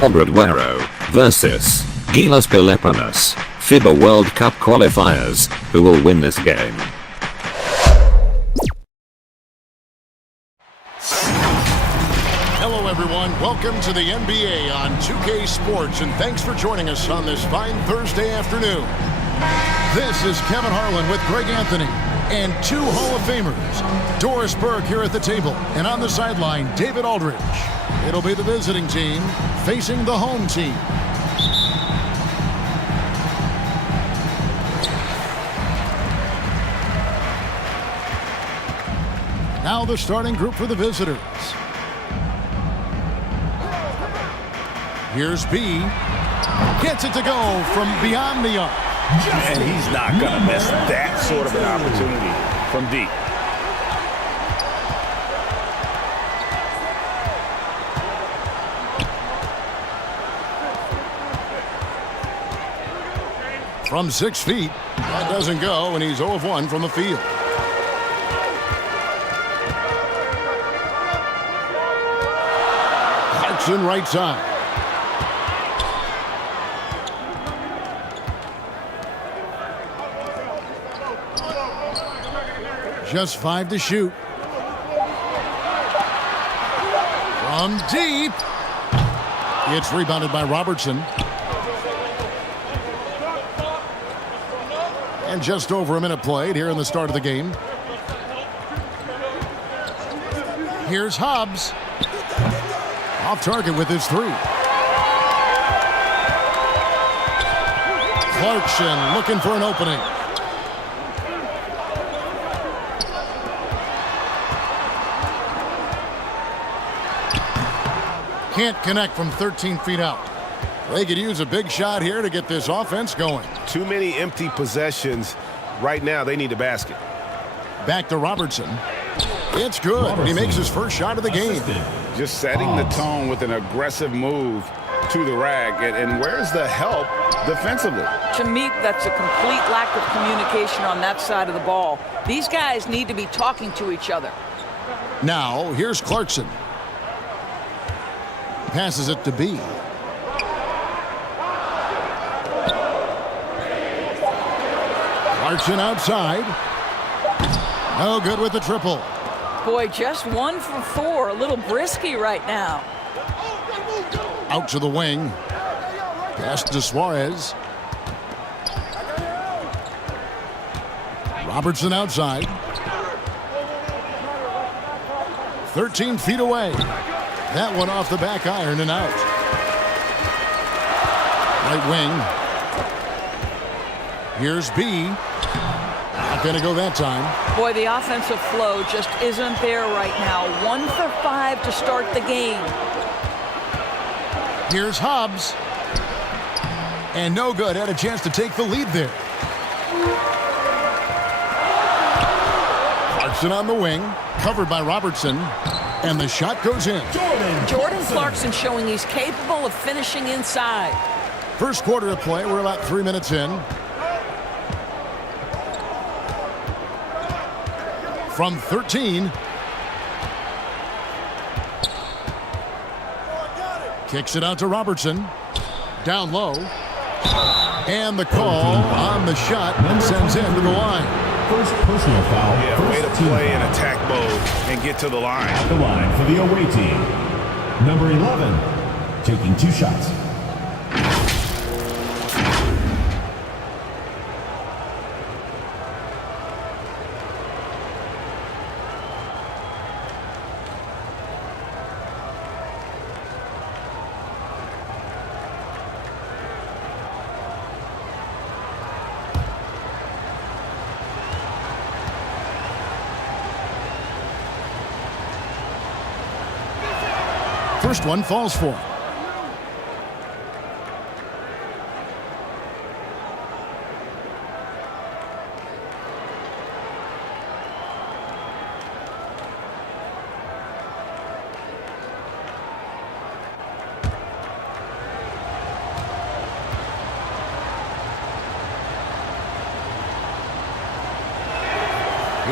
Obradoiro versus GILAS Pilipinas, FIBA World Cup qualifiers. Who will win this game? Hello everyone, welcome to the NBA on 2K Sports, and thanks for joining us on this fine Thursday afternoon. This is Kevin Harlan with Greg Anthony and two Hall of Famers, Doris Burke here at the table, and on the sideline, David Aldridge. It'll be the visiting team facing the home team. Now the starting group for the visitors. Here's B. Gets it to go from beyond the arc. And he's not going to miss that sort of an opportunity from deep. From 6 feet, that doesn't go, and he's 0 of 1 from the field. Clarkson right side. Just 5 to shoot. From deep. It's rebounded by Robertson. And just over a minute played here in the start of the game. Here's Hobbs. Off target with his 3. Clarkson looking for an opening. Can't connect from 13 feet out. They could use a big shot here to get this offense going. Too many empty possessions. Right now, they need a basket. Back to Robertson. It's good. He makes his first shot of the game. Just setting the tone with an aggressive move to the rack. And where's the help defensively? To me, that's a complete lack of communication on that side of the ball. These guys need to be talking to each other. Now, here's Clarkson. Passes it to B. Clarkson outside. No good with the triple. Boy, just 1 for 4. A little brisky right now. Out to the wing. Pass to Suarez. Robertson outside. 13 feet away. That one off the back iron and out. Right wing. Here's B. Not going to go that time. Boy, the offensive flow just isn't there right now. 1 for 5 to start the game. Here's Hobbs. And no good. Had a chance to take the lead there. Clarkson on the wing. Covered by Robertson. And the shot goes in. Jordan Clarkson showing he's capable of finishing inside. First quarter of play. We're about 3 minutes in. From 13. Kicks it out to Robertson. Down low. And the call on the shot and sends him to the line. First personal foul. Yeah, way to play in attack mode and get to the line. At the line for the away team. Number 11, taking 2 shots. First one falls for him.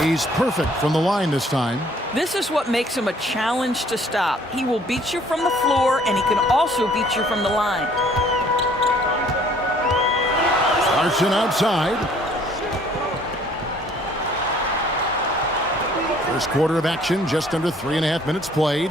He's perfect from the line this time. This is what makes him a challenge to stop. He will beat you from the floor, and he can also beat you from the line. Larson outside. First quarter of action, just under 3.5 minutes played.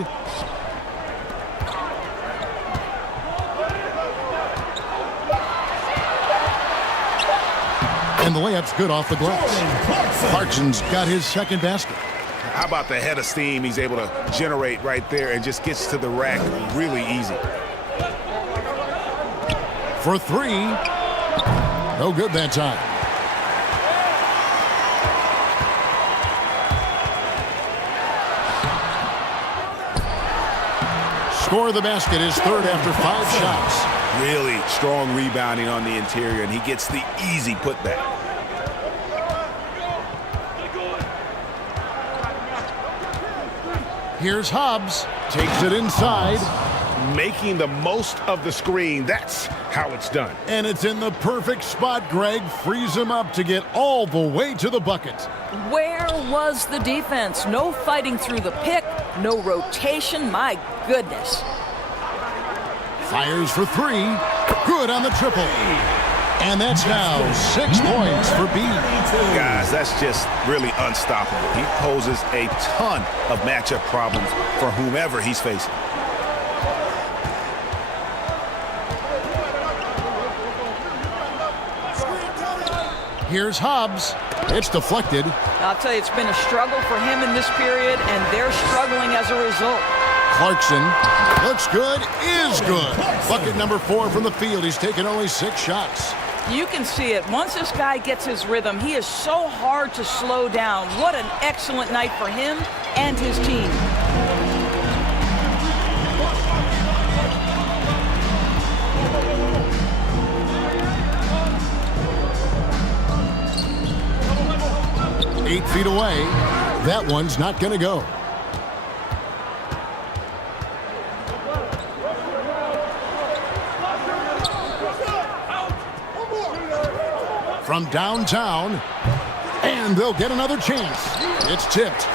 And the layup's good off the glass. Clarkson's got his second basket. How about the head of steam he's able to generate right there and just gets to the rack really easy. For three. No good that time. Score of the basket is third after 5 shots. Really strong rebounding on the interior, and he gets the easy putback. Here's Hobbs. Takes it inside. Making the most of the screen. That's how it's done. And it's in the perfect spot, Greg. Frees him up to get all the way to the bucket. Where was the defense? No fighting through the pick, no rotation. My goodness. Fires for three. Good on the triple. And that's now 6 points for B. Guys, that's just really unstoppable. He poses a ton of matchup problems for whomever he's facing. Here's Hobbs. It's deflected. I'll tell you, it's been a struggle for him in this period, and they're struggling as a result. Clarkson looks good, is good. Bucket number 4 from the field. He's taken only 6 shots. You can see it. Once this guy gets his rhythm, he is so hard to slow down. What an excellent night for him and his team. Eight feet away. That one's not going to go. From downtown, and they'll get another chance. It's tipped.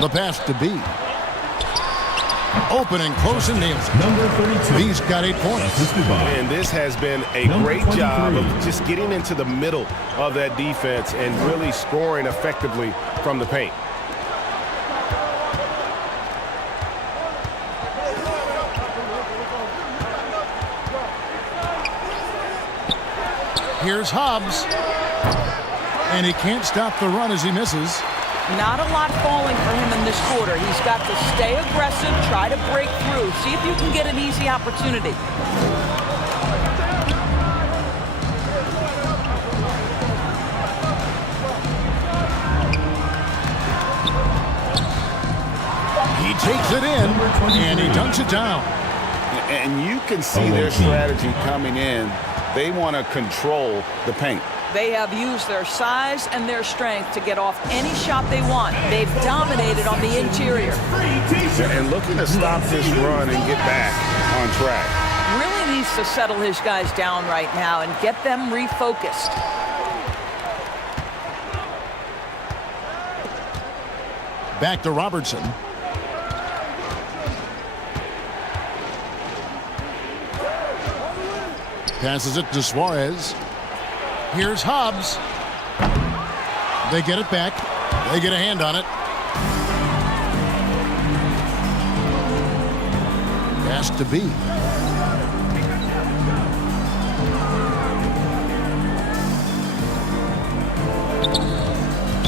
The pass to B. Open and close and nails it. Number 32. B's got 8 points. And this has been a great job of just getting into the middle of that defense and really scoring effectively from the paint. Here's Hobbs. And he can't stop the run as he misses. Not a lot falling for him in this quarter. He's got to stay aggressive, try to break through. See if you can get an easy opportunity. He takes it in, and he dunks it down. And you can see their strategy coming in. They want to control the paint. They have used their size and their strength to get off any shot they want. They've dominated on the interior. And looking to stop this run and get back on track. Really needs to settle his guys down right now and get them refocused. Back to Robertson. Passes it to Suarez. Here's Hobbs. They get it back. They get a hand on it. Pass to B.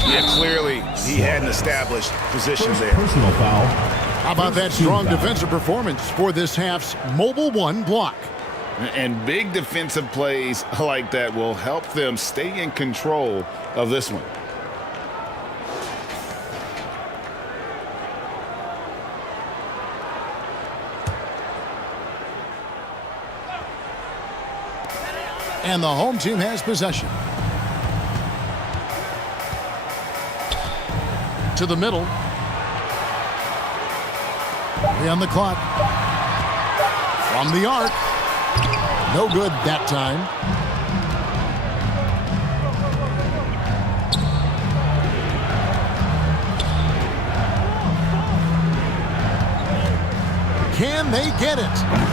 Yeah, clearly he hadn't established position there. Personal foul. How about that strong defensive performance for this half's Mobile One block? And big defensive plays like that will help them stay in control of this one. And the home team has possession. To the middle. 3 on the clock. From the arc. No good that time. Can they get it?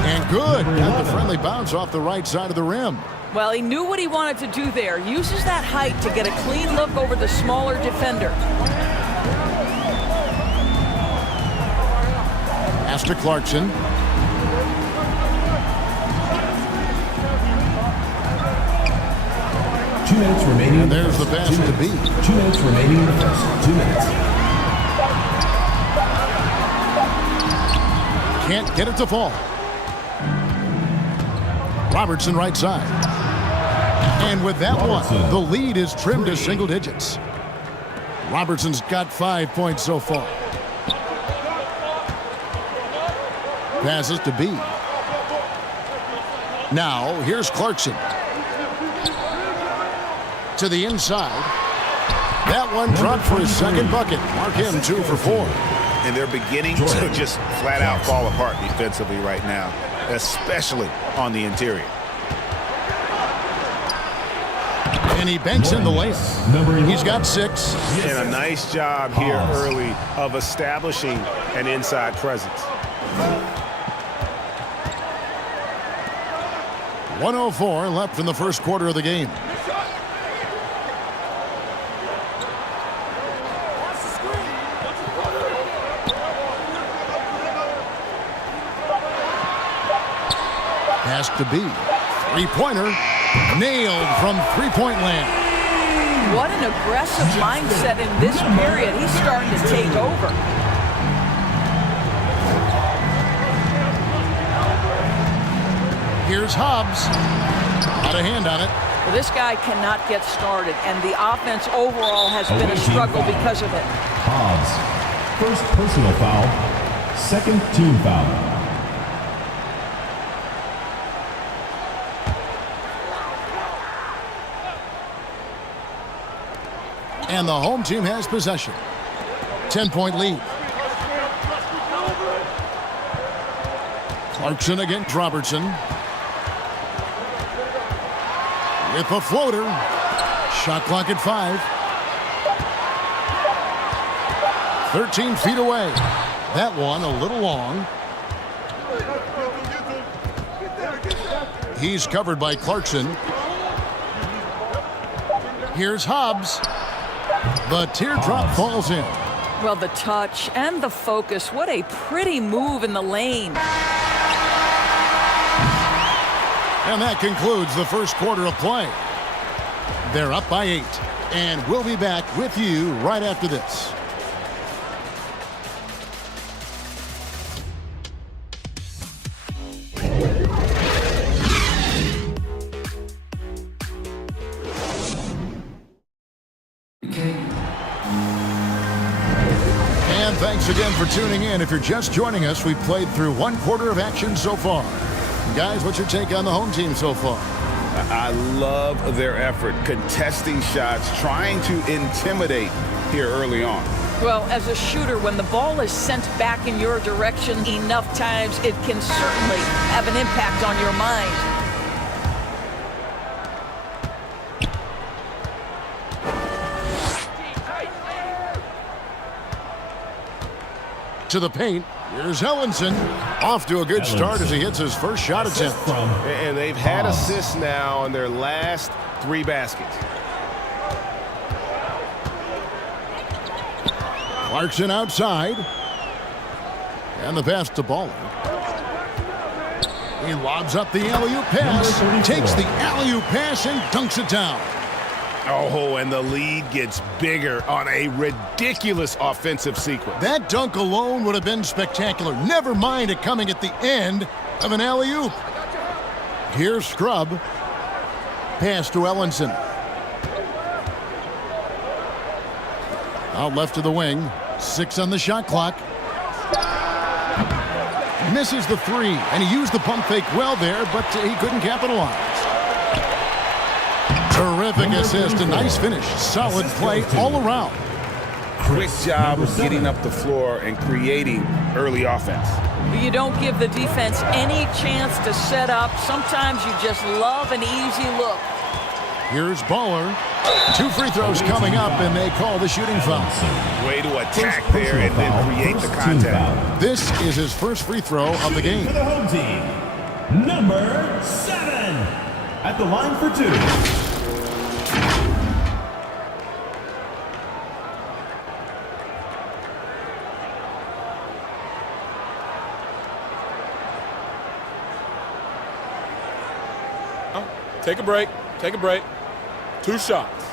And good. Got the friendly bounce off the right side of the rim. Well, he knew what he wanted to do there. Uses that height to get a clean look over the smaller defender. Pass to Clarkson. Two minutes remaining. And there's the pass to B. 2 minutes remaining in the first. 2 minutes. Can't get it to fall. Robertson right side. And with that one, the lead is trimmed to single digits. Robertson's got 5 points so far. Passes to B. Now, here's Clarkson. To the inside. That one dropped for his second bucket. Mark him 2 for 4. And they're beginning to just flat out fall apart defensively right now, especially on the interior. And he banks in the layup. He's got 6. And a nice job here early of establishing an inside presence. 1:04 left in the first quarter of the game. Pass to B. Three-pointer. Nailed from three-point land. What an aggressive mindset in this period. He's starting to take over. Here's Hobbs. Got a hand on it. Well, this guy cannot get started, and the offense overall has been a struggle because of it. Hobbs. First personal foul. Second team foul. And the home team has possession. 10-point lead. Clarkson against Robertson. With a floater. Shot clock at 5. 13 feet away. That one a little long. He's covered by Clarkson. Here's Hobbs. The teardrop falls in. Well, the touch and the focus. What a pretty move in the lane. And that concludes the first quarter of play. They're up by 8. And we'll be back with you right after this. And thanks again for tuning in. If you're just joining us, we've played through 1 quarter of action so far. Guys, what's your take on the home team so far? I love their effort, contesting shots, trying to intimidate here early on. Well, as a shooter, when the ball is sent back in your direction enough times, it can certainly have an impact on your mind. To the paint. Here's Ellenson. Off to a good start as he hits his first shot attempt. And they've had assists now on their last 3 baskets. Clarkson outside. And the pass to Baller. He lobs up the alley-oop pass. Takes the alley-oop pass and dunks it down. Oh, and the lead gets bigger on a ridiculous offensive sequence. That dunk alone would have been spectacular. Never mind it coming at the end of an alley-oop. Here's Scrub. Pass to Ellenson. Out left to the wing. 6 on the shot clock. Misses the 3, and he used the pump fake well there, but he couldn't capitalize. Terrific assist, a nice finish. Solid play all around. quick job of getting up the floor and creating early offense. You don't give the defense any chance to set up. Sometimes you just love an easy look. Here's Baller. 2 free throws coming up, and they call the shooting foul. Way to attack there and then create the contact. This is his first free throw of the game. For the home team, number 7. At the line for 2. Take a break. Take a break. 2 shots.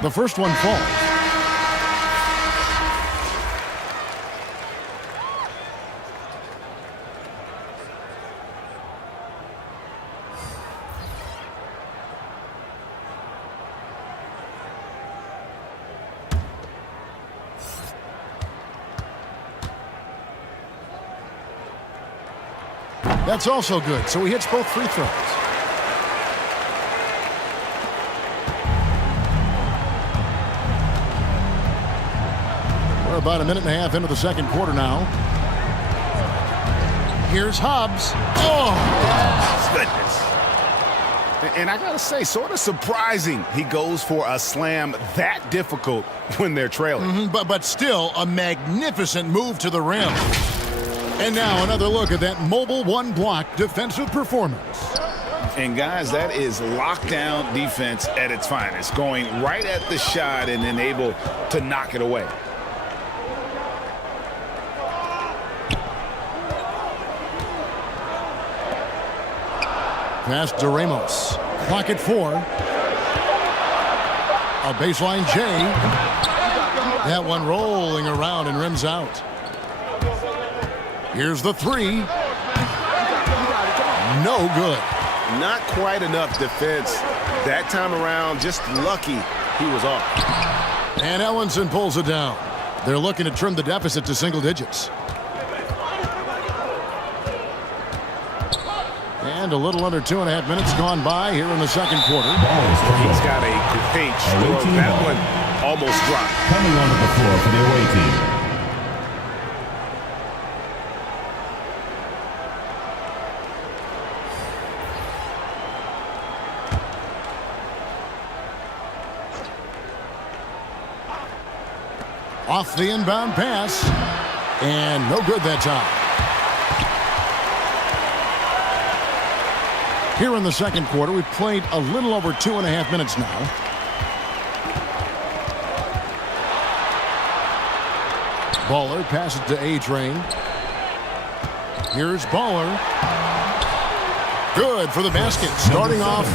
The first one falls. That's also good, so he hits both free throws. We're about a minute and a half into the second quarter now. Here's Hobbs. Oh! Goodness. And I gotta say, sort of surprising he goes for a slam that difficult when they're trailing. But still a magnificent move to the rim. And now another look at that mobile one-block defensive performance. And guys, that is lockdown defense at its finest, going right at the shot and then able to knock it away. Pass to Ramos. Clock at 4. A baseline J. That one rolling around and rims out. Here's the 3. No good. Not quite enough defense that time around. Just lucky he was off. And Ellenson pulls it down. They're looking to trim the deficit to single digits. And a little under 2.5 minutes gone by here in the second quarter. He's got a great stroke. That one almost dropped. Coming onto the floor for the away team. Off the inbound pass. And no good that time. Here in the second quarter, we've played a little over 2.5 minutes now. Baller passes to A-Train. Here's Baller. Good for the basket. Starting off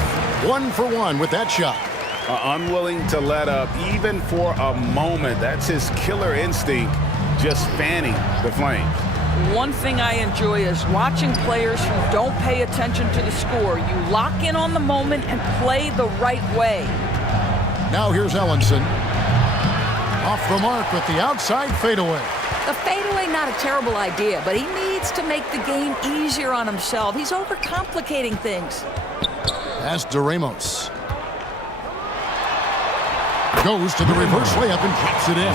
1 for 1 with that shot. Unwilling to let up even for a moment. That's his killer instinct, just fanning the flames. One thing I enjoy is watching players who don't pay attention to the score. You lock in on the moment and play the right way. Now here's Ellenson. Off the mark with the outside fadeaway. The fadeaway, not a terrible idea, but he needs to make the game easier on himself. He's overcomplicating things. Pass to Ramos. Goes to the reverse layup and drops it in.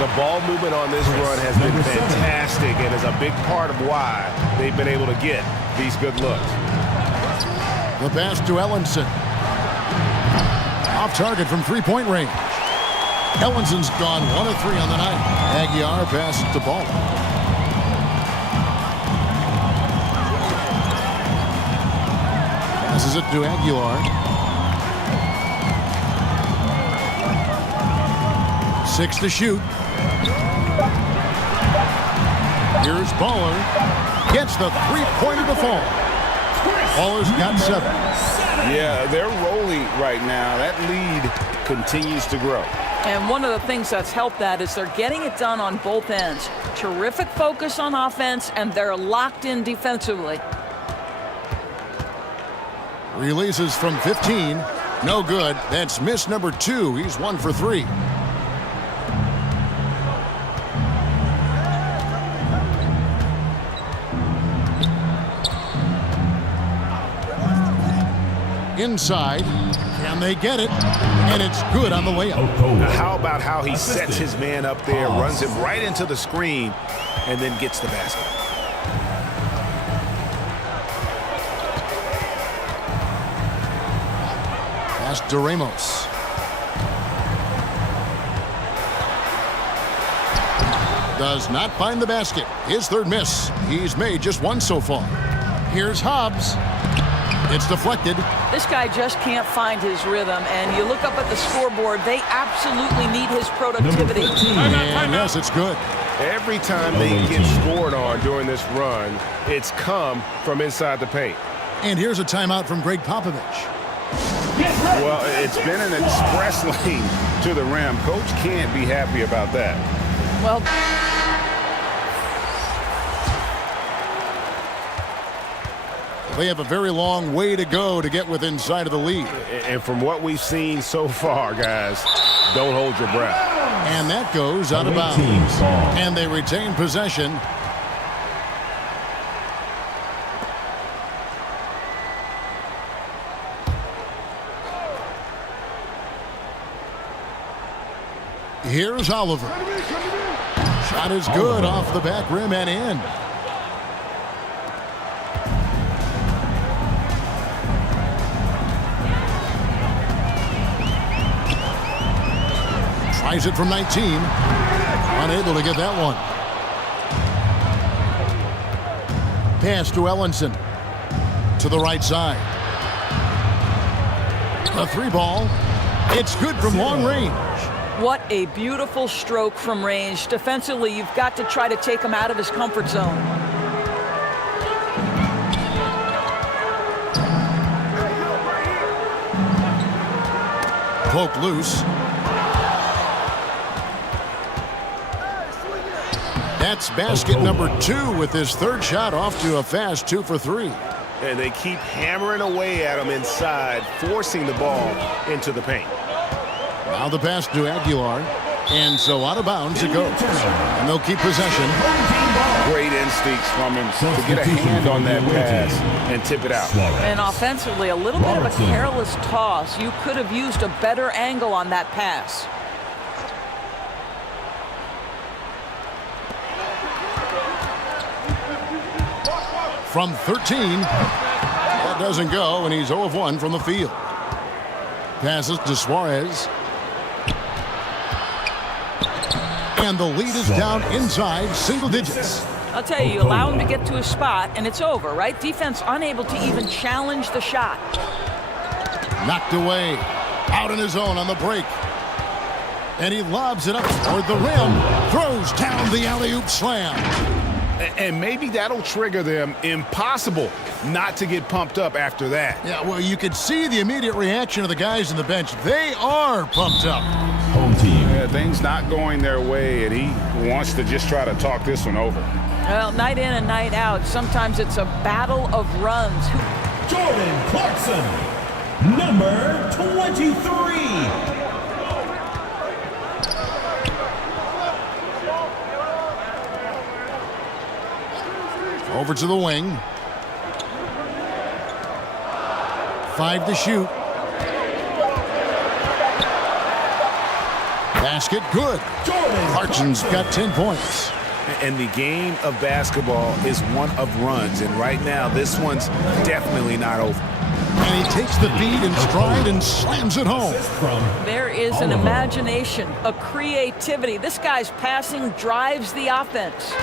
The ball movement on this run has been fantastic and is a big part of why they've been able to get these good looks. The pass to Ellenson. Off target from three-point range. Ellenson's gone 1 of 3 on the night. Aguiar passes to Ball. Passes it to Aguilar. 6 to shoot. Here's Baller. Gets the three-pointer to fall. Baller's got 7. Yeah, they're rolling right now. That lead continues to grow. And one of the things that's helped that is they're getting it done on both ends. Terrific focus on offense, and they're locked in defensively. Releases from 15. No good. That's miss number 2. He's 1 for 3. inside. Can they get it? And it's good on the layup. Now, how about how he sets his man up there, runs him right into the screen, and then gets the basket. Pass to Ramos. Does not find the basket. His third miss. He's made just one so far. Here's Hobbs. It's deflected. This guy just can't find his rhythm, and you look up at the scoreboard, they absolutely need his productivity. And yes, it's good. Every time they get scored on during this run, it's come from inside the paint. And here's a timeout from Greg Popovich. Well, it's been an express lane to the rim. Coach can't be happy about that. Well, they have a very long way to go to get within sight of the lead. And from what we've seen so far, guys, don't hold your breath. And that goes out of bounds. And they retain possession. Here's Oliver. Shot is good off the back rim and in. Tries it from 19. Unable to get that one. Pass to Ellenson. To the right side. A three ball. It's good from long range. what a beautiful stroke from range. Defensively, you've got to try to take him out of his comfort zone. Poke loose. That's basket number 2 with his third shot off to a fast 2 for 3. And they keep hammering away at him inside, forcing the ball into the paint. Now the pass to Aguilar. And so out of bounds it goes. And they'll keep possession. Great instincts from him to get a hand on that pass and tip it out. And offensively, a little bit of a careless toss. You could have used a better angle on that pass. From 13. That doesn't go, and he's 0 of 1 from the field. Passes to Suarez. And the lead is down inside single digits. I'll tell you, you allow him to get to his spot, and it's over, right? Defense unable to even challenge the shot. Knocked away. Out on his own on the break. And he lobs it up toward the rim. Throws down the alley-oop slam. And maybe that'll trigger them. Impossible not to get pumped up after that. Yeah, well, you could see the immediate reaction of the guys on the bench. They are pumped up. Home team. Yeah, things not going their way, and he wants to just try to talk this one over. Well, night in and night out, sometimes it's a battle of runs. Jordan Clarkson, number 23. Over to the wing. 5 to shoot. Basket good. Clarkson's got 10 points. And the game of basketball is one of runs. And right now, this one's definitely not over. And he takes the feed in stride and slams it home. There is an imagination, a creativity. This guy's passing drives the offense.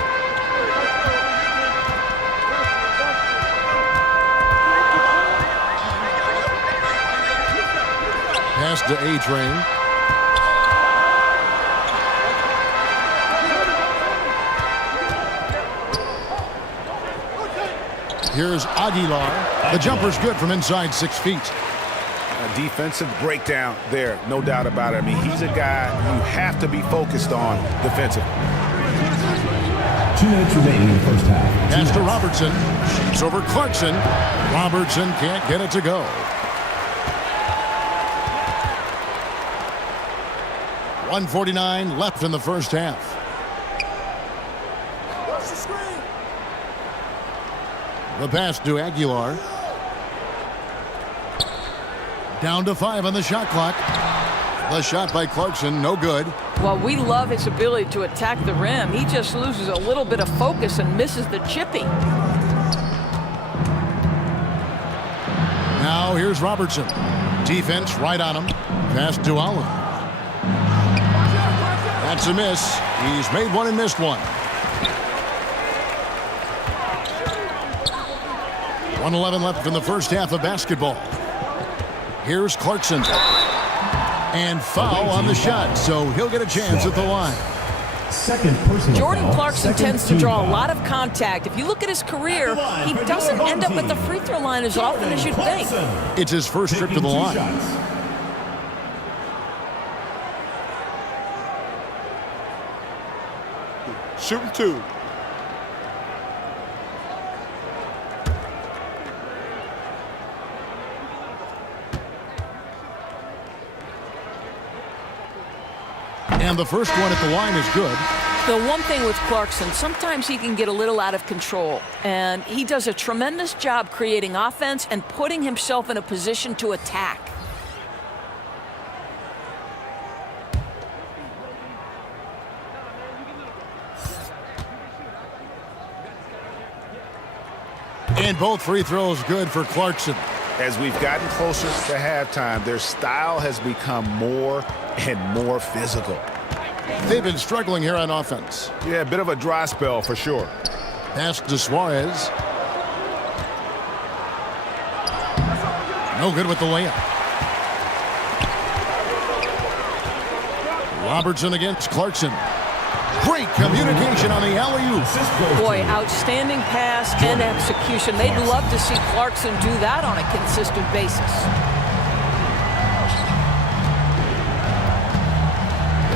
Pass to A-Train. Here's Aguilar. The jumper's good from inside 6 feet. A defensive breakdown there, no doubt about it. I mean, he's a guy you have to be focused on defensively. 2 minutes remaining in the first half. Pass to Robertson. Shoots over Clarkson. Robertson can't get it to go. .149 left in the first half. The pass to Aguilar. Down to 5 on the shot clock. The shot by Clarkson, no good. Well, we love his ability to attack the rim. He just loses a little bit of focus and misses the chippy. Now here's Robertson. Defense right on him. Pass to Oliver. That's a miss. He's made one and missed one. 1:11 left in the first half of basketball. Here's Clarkson. And foul on the shot, so he'll get a chance at the line. Second personal Jordan foul. Clarkson Second tends to team draw a foul. lot of contact. If you look at his career, he doesn't end up at the free throw line as often as you'd think. It's his first trip to the line. Shooting 2. And the first one at the line is good. The one thing with Clarkson, sometimes he can get a little out of control, and he does a tremendous job creating offense and putting himself in a position to attack. And both free throws good for Clarkson. As we've gotten closer to halftime, their style has become more and more physical. They've been struggling here on offense. Yeah, a bit of a dry spell for sure. Pass to Suarez. No good with the layup. Robertson against Clarkson. Great communication on the alley-oop. Boy, outstanding pass and execution. They'd love to see Clarkson do that on a consistent basis.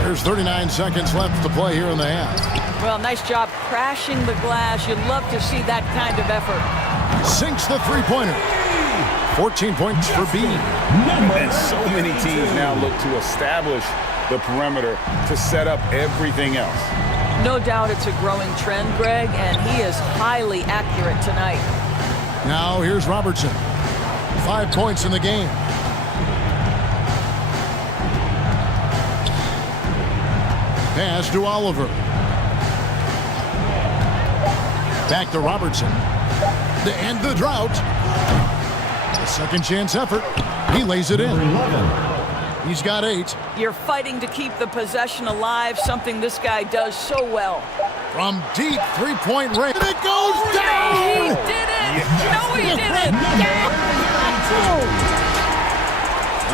There's 39 seconds left to play here in the half. Well, nice job crashing the glass. You'd love to see that kind of effort. Sinks the three-pointer. 14 points for B. And so many teams now look to establish the perimeter to set up everything else. No doubt it's a growing trend, Greg, and he is highly accurate tonight. Now here's Robertson. 5 points in the game. Pass to Oliver. Back to Robertson. To end the drought. A second chance effort. He lays it in. He's got 8. You're fighting to keep the possession alive, something this guy does so well. From deep three-point range. And it goes He down! did it! No, he didn't!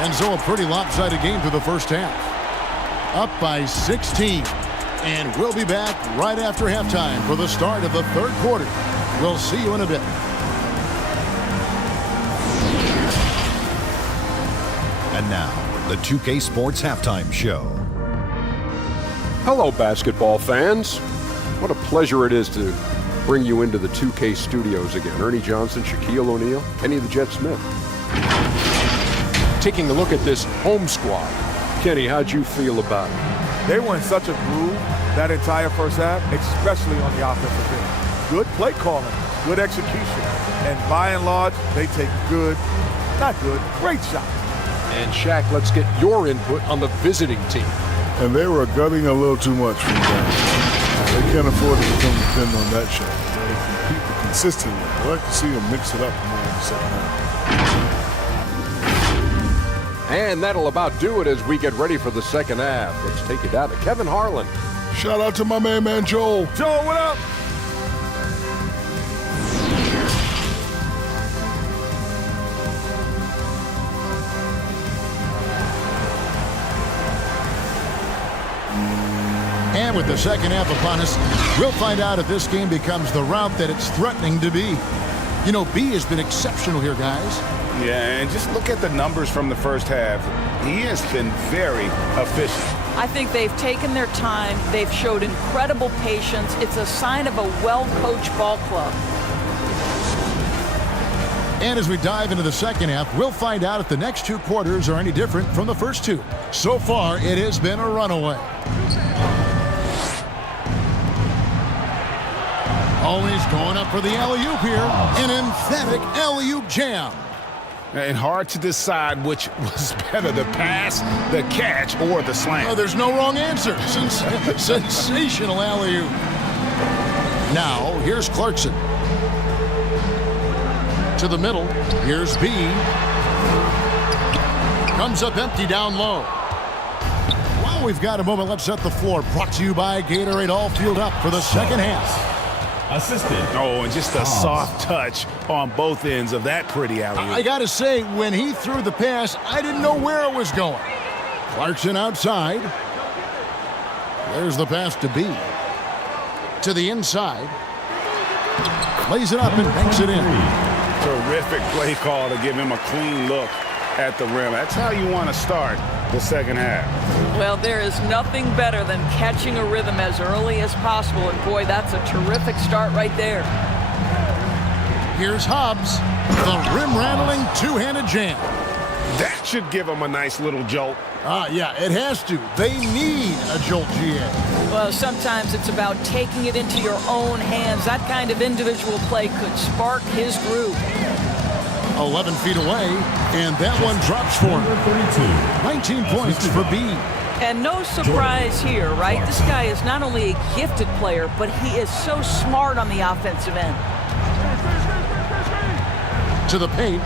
And so a pretty lopsided game through the first half. Up by 16. And we'll be back right after halftime for the start of the third quarter. We'll see you in a bit. And now, the 2K Sports Halftime Show. Hello, basketball fans. What a pleasure it is to bring you into the 2K studios again. Ernie Johnson, Shaquille O'Neal, Kenny the Jet Smith. Taking a look at this home squad. Kenny, how'd you feel about it? They were in such a groove that entire first half, especially on the offensive end. Good play calling, good execution, and by and large, they take good, not good, great shots. And Shaq, let's get your input on the visiting team. And they were gutting a little too much from that. They can't afford to become dependent on that shot. They compete consistently. I like to see them mix it up more in the second half. And that'll about do it as we get ready for the second half. Let's take it down to Kevin Harlan. Shout out to my man Joel. Joel, what up? And with the second half upon us, we'll find out if this game becomes the route that it's threatening to be. You know, B has been exceptional here, guys. Yeah, and just look at the numbers from the first half. He has been very efficient. I think they've taken their time. They've showed incredible patience. It's a sign of a well-coached ball club. And as we dive into the second half, we'll find out if the next 2 quarters are any different from the first 2. So far, it has been a runaway. Always going up for the alley-oop here. An emphatic alley-oop jam. And hard to decide which was better, the pass, the catch, or the slam. Oh, there's no wrong answer. Sensational alley-oop. Now, here's Clarkson. To the middle. Here's B. Comes up empty down low. While we've got a moment, let's set the floor. Brought to you by Gatorade. All fueled up for the second half. Assisted. Oh, and just a soft touch on both ends of that pretty alley-oop. I got to say, when he threw the pass, I didn't know where it was going. Clarkson outside. There's the pass to B. To the inside. Lays it up and banks it in. Terrific play call to give him a clean look at the rim. That's how you want to start the second half. Well, there is nothing better than catching a rhythm as early as possible, and boy, that's a terrific start right there. Here's Hobbs, the rim-rattling two-handed jam. That should give him a nice little jolt. Yeah, it has to. They need a jolt, GA. Well, sometimes it's about taking it into your own hands. That kind of individual play could spark his groove. 11 feet away, and that one drops for him. 19 points for B. And no surprise here, right? This guy is not only a gifted player, but he is so smart on the offensive end. To the paint.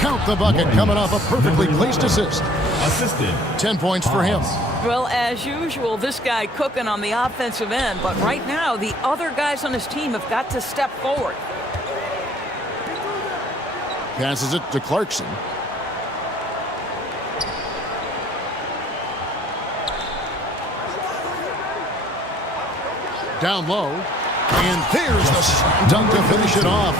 Count the bucket, coming off a perfectly placed assist. Assisted. 10 points for him. Well, as usual, this guy cooking on the offensive end, but right now, the other guys on his team have got to step forward. Passes it to Clarkson. Down low. And there's the slam dunk to finish it off.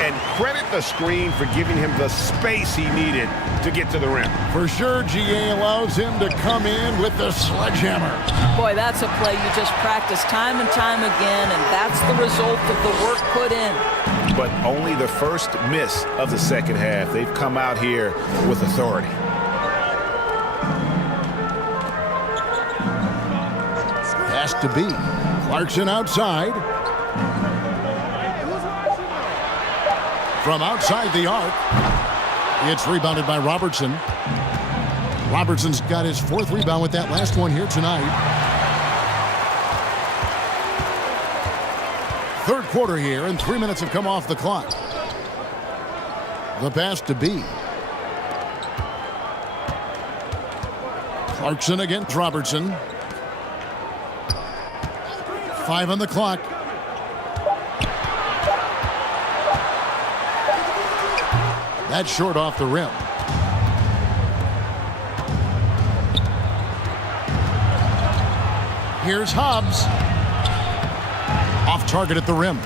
And credit the screen for giving him the space he needed to get to the rim. For sure, GA allows him to come in with the sledgehammer. Boy, that's a play you just practice time and time again, and that's the result of the work put in. But only the first miss of the second half. They've come out here with authority. Pass to B. Clarkson outside. From outside the arc. It's rebounded by Robertson. Robertson's got his fourth rebound with that last one here tonight. Third quarter here, and 3 minutes have come off the clock. The pass to B. Clarkson against Robertson. 5 on the clock. That's short off the rim. Here's Hobbs. Off target at the rim.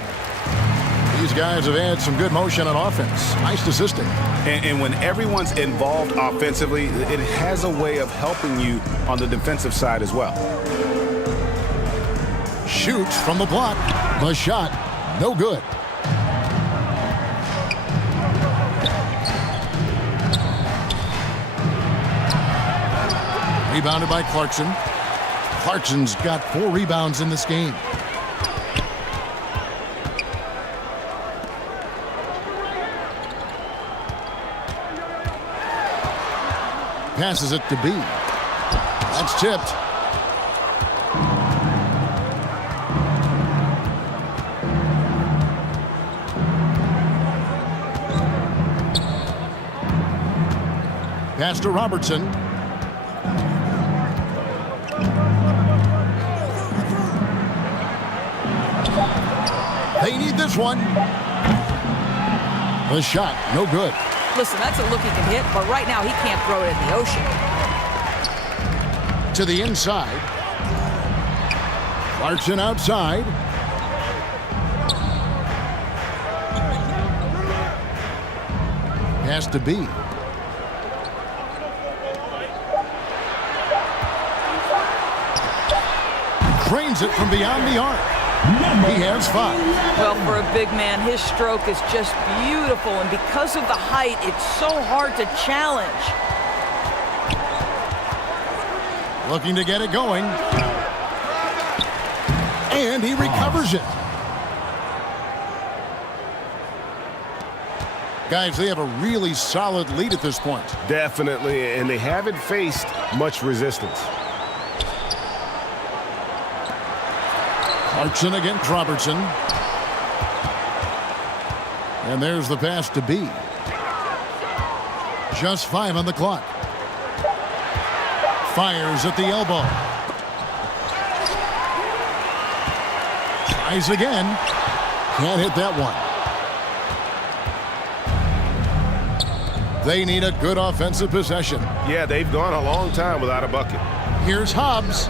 These guys have had some good motion on offense. Nice assisting. And when everyone's involved offensively, it has a way of helping you on the defensive side as well. Shoots from the block. The shot, no good. Rebounded by Clarkson. Clarkson's got 4 rebounds in this game. Passes it to B. That's tipped. Pass to Robertson. They need this one. The shot, no good. Listen, that's a look he can hit, but right now he can't throw it in the ocean. To the inside. Clarkson outside. Pass to B. Cranes it from beyond the arc. He has 5. Well, for a big man, his stroke is just beautiful, and because of the height, it's so hard to challenge. Looking to get it going. And he recovers it. Guys, they have a really solid lead at this point. Definitely, and they haven't faced much resistance. Clarkson against Robertson. And there's the pass to B. Just 5 on the clock. Fires at the elbow. Tries again. Can't hit that one. They need a good offensive possession. Yeah, they've gone a long time without a bucket. Here's Hobbs.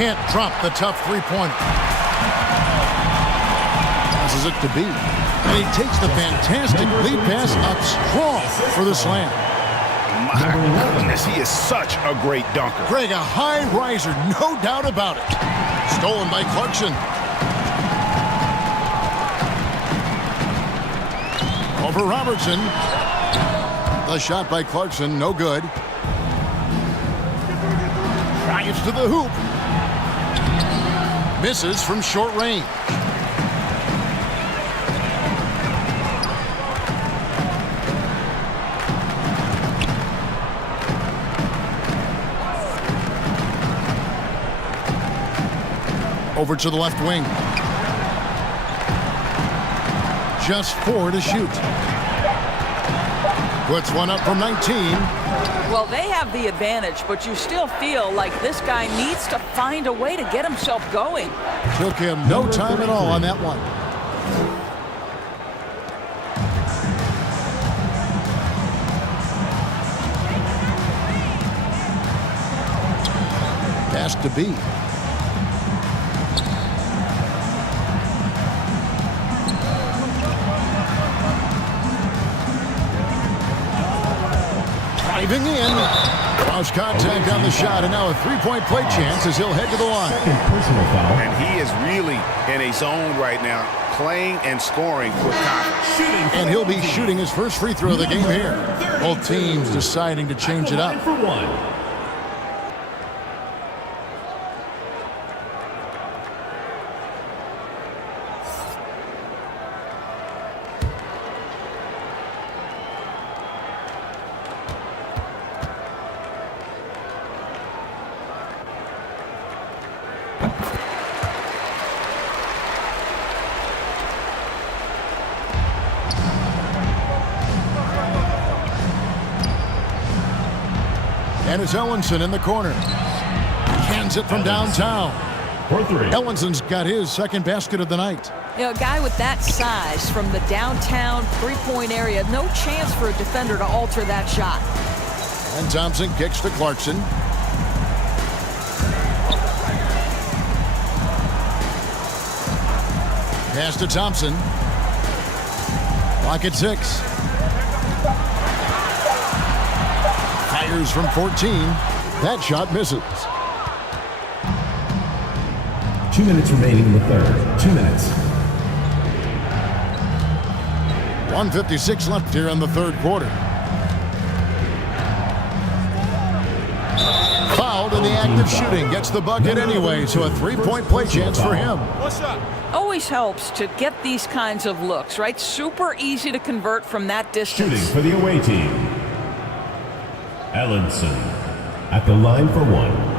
Can't drop the tough three-pointer. Passes it to B. And he takes the fantastic lead pass up strong for the slam. My goodness, he is such a great dunker. Greg, a high riser, no doubt about it. Stolen by Clarkson. Over Robertson. The shot by Clarkson, no good. Drives to the hoop. Misses from short range. Over to the left wing. Just 4 to shoot. Puts one up from 19. Well, they have the advantage, but you still feel like this guy needs to find a way to get himself going. Took him no time at all on that one. Pass to B. Driving in. Cross contact on the shot, and now a three-point play chance as he'll head to the line. And he is really in a zone right now, playing and scoring with confidence. And he'll be shooting his first free throw of the game here. Both teams deciding to change it up. For one. And it's Ellenson in the corner. Cans it from downtown. For 3. Ellenson's got his second basket of the night. You know, a guy with that size from the downtown three-point area, no chance for a defender to alter that shot. And Thompson kicks to Clarkson. Pass to Thompson. Clock at 6. Fires from 14. That shot misses. 2 minutes remaining in the third. 2 minutes. 1:56 left here in the third quarter. Fouled in the act of shooting. Gets the bucket anyway, so a three-point play chance for him. Always helps to get these kinds of looks, right? Super easy to convert from that distance. Shooting for the away team. Ellenson at the line for 1.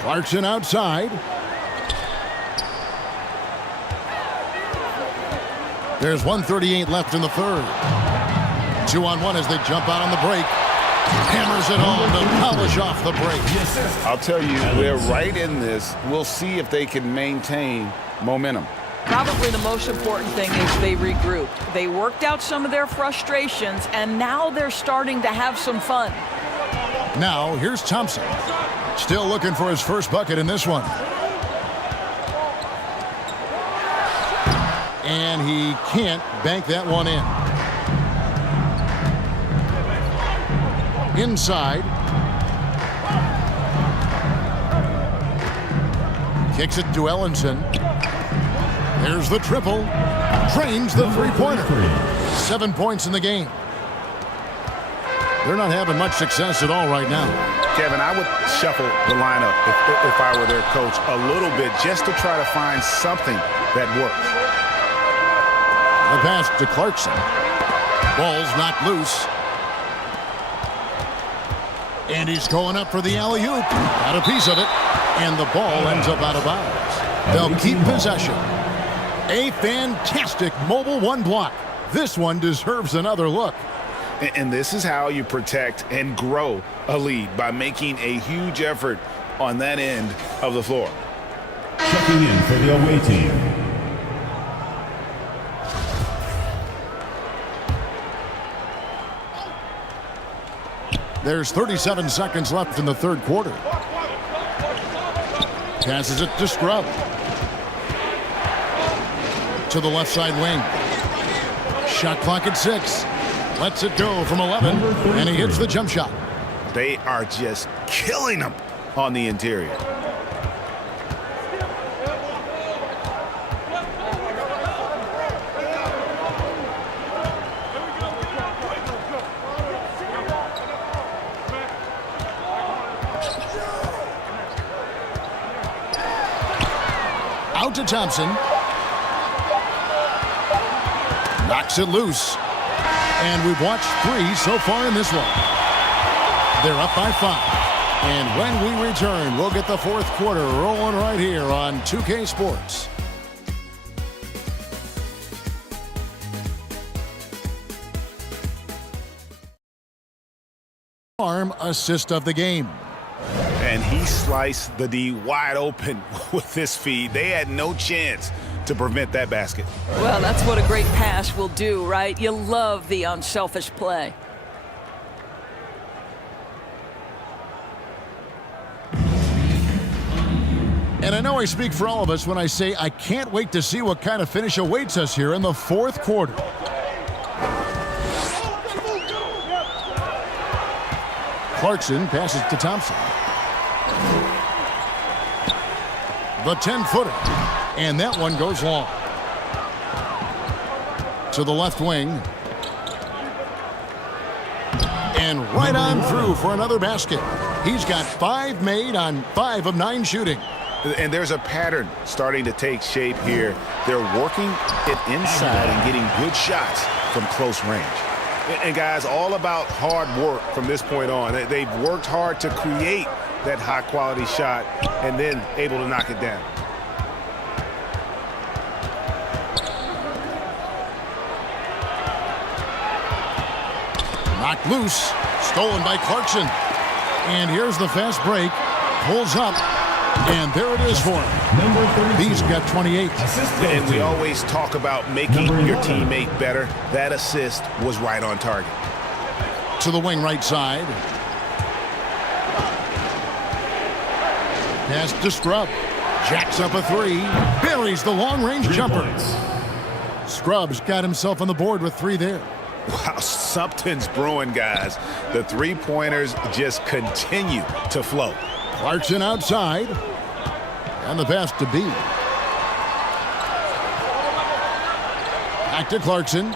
Clarkson outside. There's 1:38 left in the third. 2-on-1 as they jump out on the break. Hammers it home to polish off the break. I'll tell you, they're right in this. We'll see if they can maintain momentum. Probably the most important thing is they regrouped. They worked out some of their frustrations, and now they're starting to have some fun. Now, here's Thompson. Still looking for his first bucket in this one. And he can't bank that one in. Inside. Kicks it to Ellenson. There's the triple. Drains the three-pointer. 7 points in the game. They're not having much success at all right now. Kevin, I would shuffle the lineup if I were their coach a little bit just to try to find something that works. The pass to Clarkson. Ball's knocked loose. And he's going up for the alley-oop. Got a piece of it. And the ball ends up out of bounds. They'll keep possession. A fantastic mobile one block. This one deserves another look. And this is how you protect and grow a lead, by making a huge effort on that end of the floor. Checking in for the away team. There's 37 seconds left in the third quarter. Passes it to Scrub. To the left side wing. Shot clock at 6. Lets it go from 11. And he hits the jump shot. They are just killing them on the interior. Out to Thompson. Knocks it loose. And we've watched 3 so far in this one. They're up by 5. And when we return, we'll get the fourth quarter rolling right here on 2K Sports. Arm assist of the game. And he sliced the D wide open with this feed. They had no chance to prevent that basket. Well, that's what a great pass will do, right? You love the unselfish play. And I know I speak for all of us when I say I can't wait to see what kind of finish awaits us here in the fourth quarter. Clarkson passes to Thompson. The 10-footer. And that one goes long. To the left wing. And right on through for another basket. He's got 5 made on 5 of 9 shooting. And there's a pattern starting to take shape here. They're working it inside and getting good shots from close range. And guys, all about hard work from this point on. They've worked hard to create that high-quality shot and then able to knock it down. Knocked loose. Stolen by Clarkson. And here's the fast break. Pulls up. And there it is for him. He's got 28. And we always talk about making your teammate better. That assist was right on target. To the wing right side. Pass to Scrub. Jacks up a 3. Buries the long-range jumper. Scrub's got himself on the board with 3 there. Wow, something's brewing, guys. The three-pointers just continue to flow. Clarkson outside. And the pass to B. Back to Clarkson.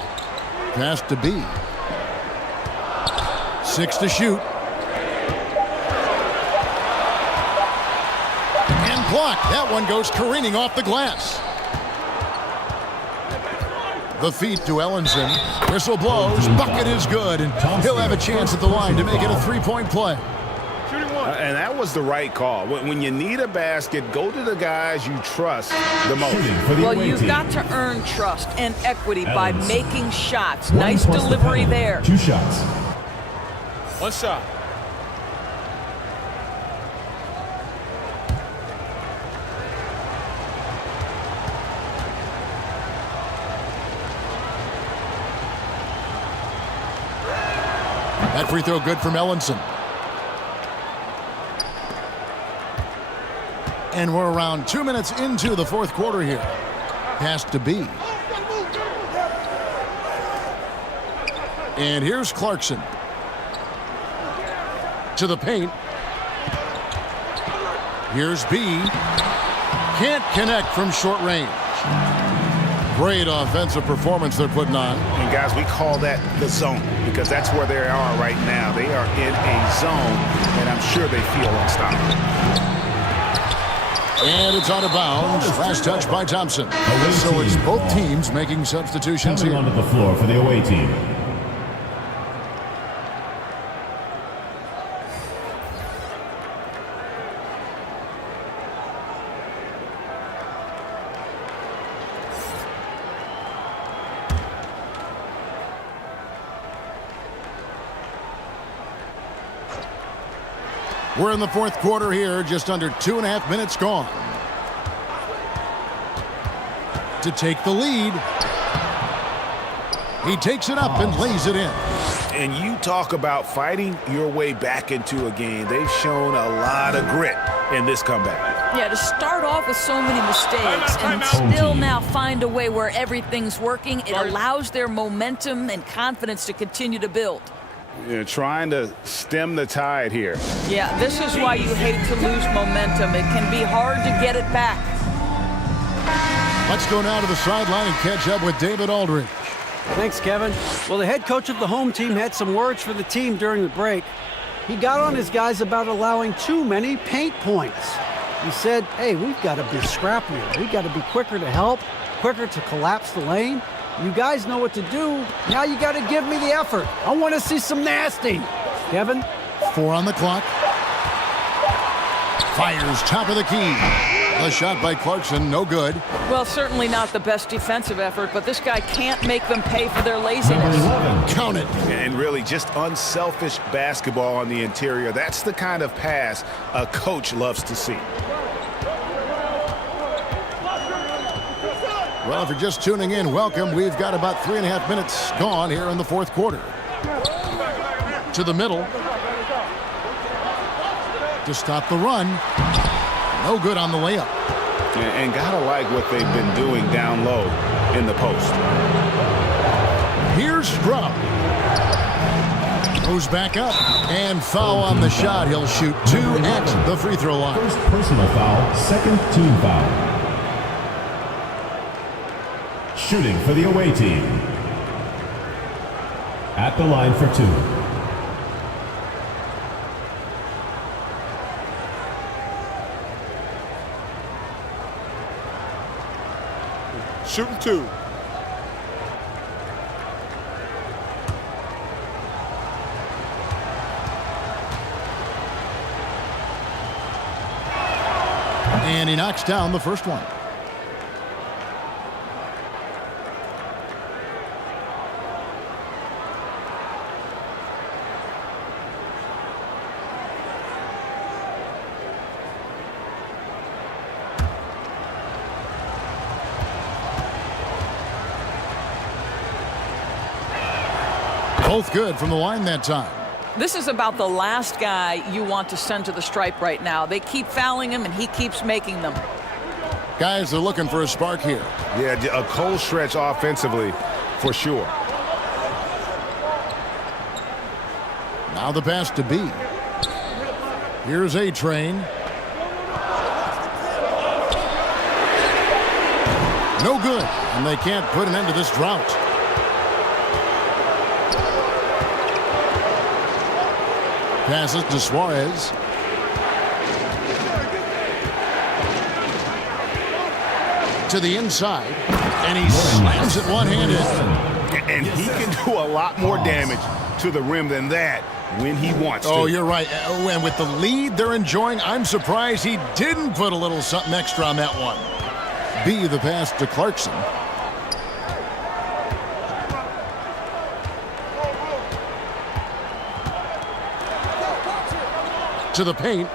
Pass to B. 6 to shoot. And blocked. That one goes careening off the glass. The feed to Ellenson. Whistle blows. Bucket is good. And he'll have a chance at the line to make it a 3-point play. And that was the right call. When you need a basket, go to the guys you trust the most. Well, you've got to earn trust and equity by making shots. Nice delivery there. 2 shots. 1 shot. That free throw good from Ellenson. And we're around 2 minutes into the fourth quarter here. Pass to B. And here's Clarkson. To the paint. Here's B. Can't connect from short range. Great offensive performance they're putting on. And guys, we call that the zone because that's where they are right now. They are in a zone, and I'm sure they feel unstoppable. And it's out of bounds. Last touch by Thompson. So it's both teams making substitutions here. Coming onto the floor for the away team. We're in the fourth quarter here, just under 2.5 minutes gone. To take the lead. He takes it up and lays it in. And you talk about fighting your way back into a game. They've shown a lot of grit in this comeback. Yeah, to start off with so many mistakes and still now find a way where everything's working, it allows their momentum and confidence to continue to build. You're trying to stem the tide here. Yeah, this is why you hate to lose momentum. It can be hard to get it back. Let's go now to the sideline and catch up with David Aldridge. Thanks, Kevin. Well, the head coach of the home team had some words for the team during the break. He got on his guys about allowing too many paint points. He said, hey, we've got to be scrappier. We've got to be quicker to help, quicker to collapse the lane. You guys know what to do. Now you got to give me the effort. I want to see some nasty. Kevin? 4 on the clock. Fires top of the key. The shot by Clarkson, no good. Well, certainly not the best defensive effort, but this guy can't make them pay for their laziness. Count it. And really just unselfish basketball on the interior. That's the kind of pass a coach loves to see. Well, if you're just tuning in, welcome. We've got about 3.5 minutes gone here in the fourth quarter. To the middle. To stop the run. No good on the layup. And gotta like what they've been doing down low in the post. Here's Grabe. Goes back up. And foul on the shot. He'll shoot 2 at the free throw line. First personal foul, second team foul. Shooting for the away team. At the line for 2. Shooting 2. And he knocks down the first one. Both good from the line that time. This is about the last guy you want to send to the stripe right now. They keep fouling him, and he keeps making them. Guys are looking for a spark here. Yeah, a cold stretch offensively for sure. Now the pass to B. Here's A-Train. No good, and they can't put an end to this drought. Passes to Suarez. To the inside, and he slams it one-handed. And he can do a lot more damage to the rim than that when he wants to. Oh, you're right. And with the lead they're enjoying, I'm surprised he didn't put a little something extra on that one. B, the pass to Clarkson. To the paint.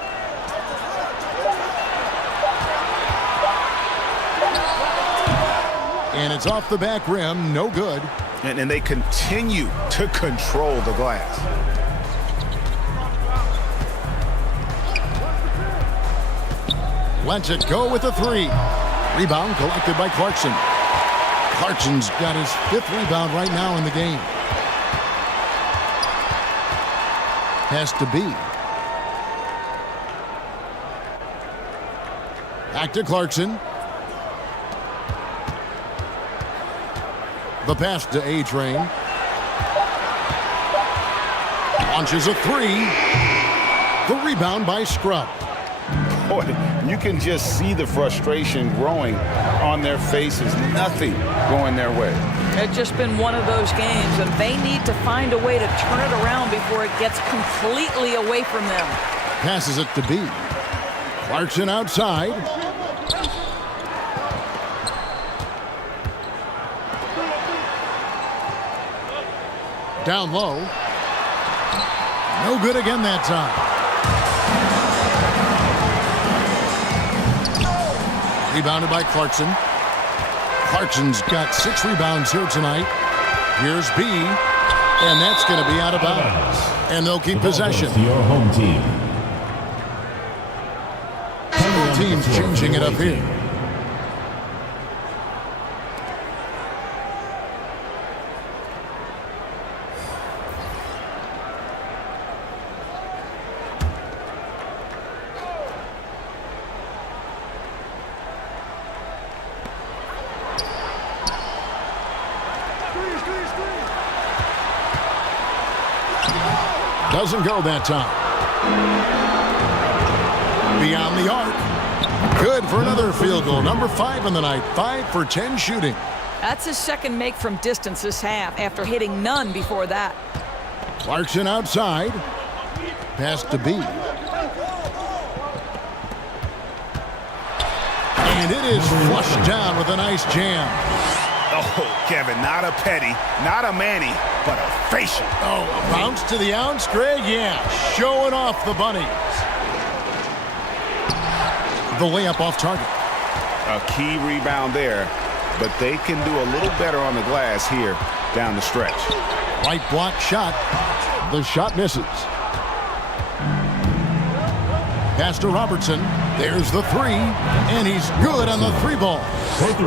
And it's off the back rim, no good. And they continue to control the glass. Lets it go with a 3. Rebound collected by Clarkson. Clarkson's got his 5th rebound right now in the game. Pass to B. Back to Clarkson. The pass to A-Train. Launches a three. The rebound by Scrub. Boy, you can just see the frustration growing on their faces. Nothing going their way. It's just been one of those games, and they need to find a way to turn it around before it gets completely away from them. Passes it to B. Clarkson outside. Down low. No good again that time. Rebounded by Clarkson. Clarkson's got 6 rebounds here tonight. Here's B, and that's going to be out of bounds. And they'll keep possession. Your home team. Both teams changing it up here. Doesn't go that time. Beyond the arc. Good for another field goal. Number 5 in the night. 5 for 10 shooting. That's his second make from distance this half after hitting none before that. Clarkson outside. Pass to B. And it is flushed down with a nice jam. Oh, Kevin, not a petty, not a Manny, but a facial. Oh, a bounce to the ounce, Greg? Yeah, showing off the bunnies. The layup off target. A key rebound there, but they can do a little better on the glass here down the stretch. Right block shot. The shot misses. Pass to Robertson. There's the 3, and he's good on the 3-ball.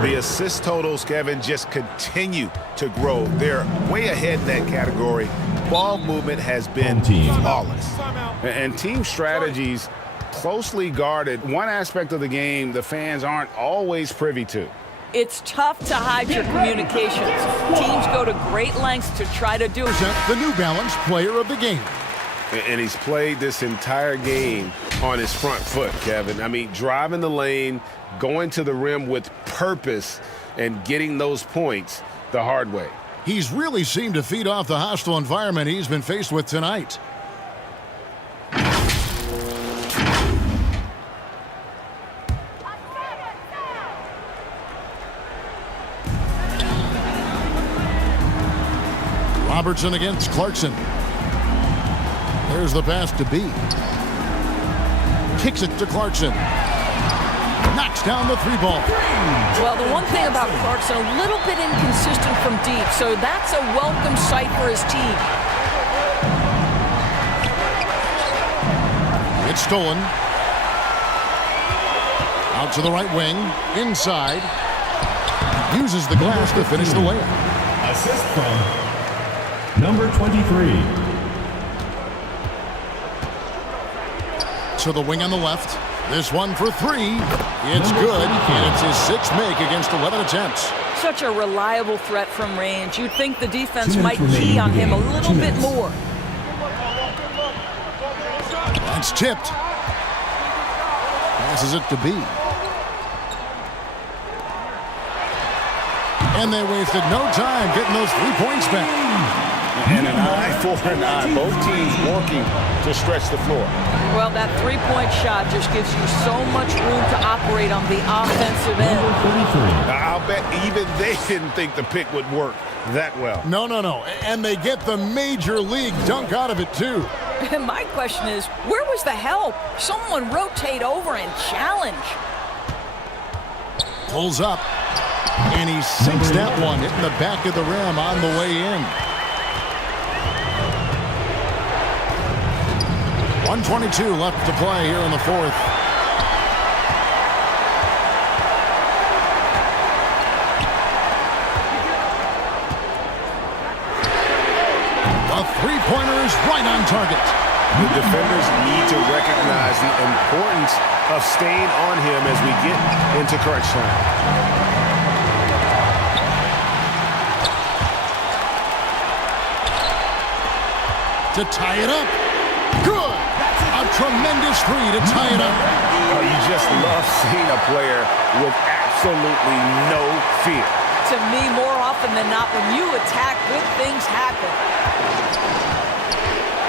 The assist totals, Kevin, just continue to grow. They're way ahead in that category. Ball movement has been flawless. And team strategies closely guarded. One aspect of the game the fans aren't always privy to. It's tough to hide your communications. Teams go to great lengths to try to do it. The New Balance player of the game. And he's played this entire game on his front foot, Kevin. I mean, driving the lane, going to the rim with purpose, and getting those points the hard way. He's really seemed to feed off the hostile environment he's been faced with tonight. Robertson against Clarkson. There's the pass to B. Kicks it to Clarkson. Knocks down the 3-ball. Well, the one thing about Clarkson, a little bit inconsistent from deep, so that's a welcome sight for his team. It's stolen. Out to the right wing. Inside. Uses the glass to finish the layup. Assist from number 23. To the wing on the left. This one for 3. It's good, and it's his 6th make against 11 attempts. Such a reliable threat from range. You'd think the defense might key on him a little bit more. That's tipped. Passes it to B. And they wasted no time getting those 3 points back. And an eye for an eye. Both teams working to stretch the floor. Well, that 3-point shot just gives you so much room to operate on the offensive end. I'll bet even they didn't think the pick would work that well. No. And they get the major league dunk out of it, too. And my question is, where was the help? Someone rotate over and challenge. Pulls up. And he sinks that one, hitting the back of the rim on the way in. 1:22 left to play here in the 4th. The 3-pointer is right on target. The defenders need to recognize the importance importance of staying on him as we get into crunch time. To tie it up. Good. A tremendous three to tie it up. Oh, you just love seeing a player with absolutely no fear. To me, more often than not, when you attack, good things happen.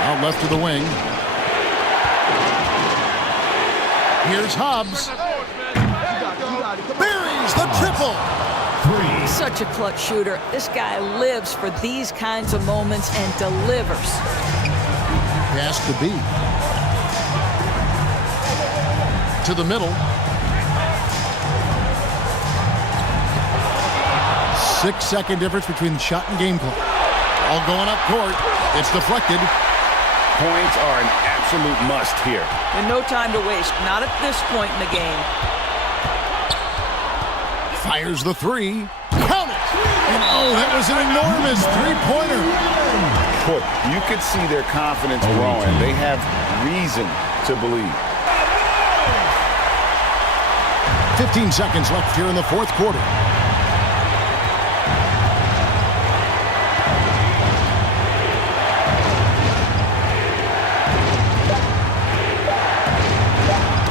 Out left to the wing. Here's Hobbs. Buries the triple. Such a clutch shooter. This guy lives for these kinds of moments and delivers. Pass to B. To the middle. 6-second difference between shot and game clock. All going up court. It's deflected. Points are an absolute must here. And no time to waste. Not at this point in the game. Fires the three. Count it! And oh, that was an enormous three-pointer. Boy, you could see their confidence growing. They have reason to believe. 15 seconds left here in the fourth quarter.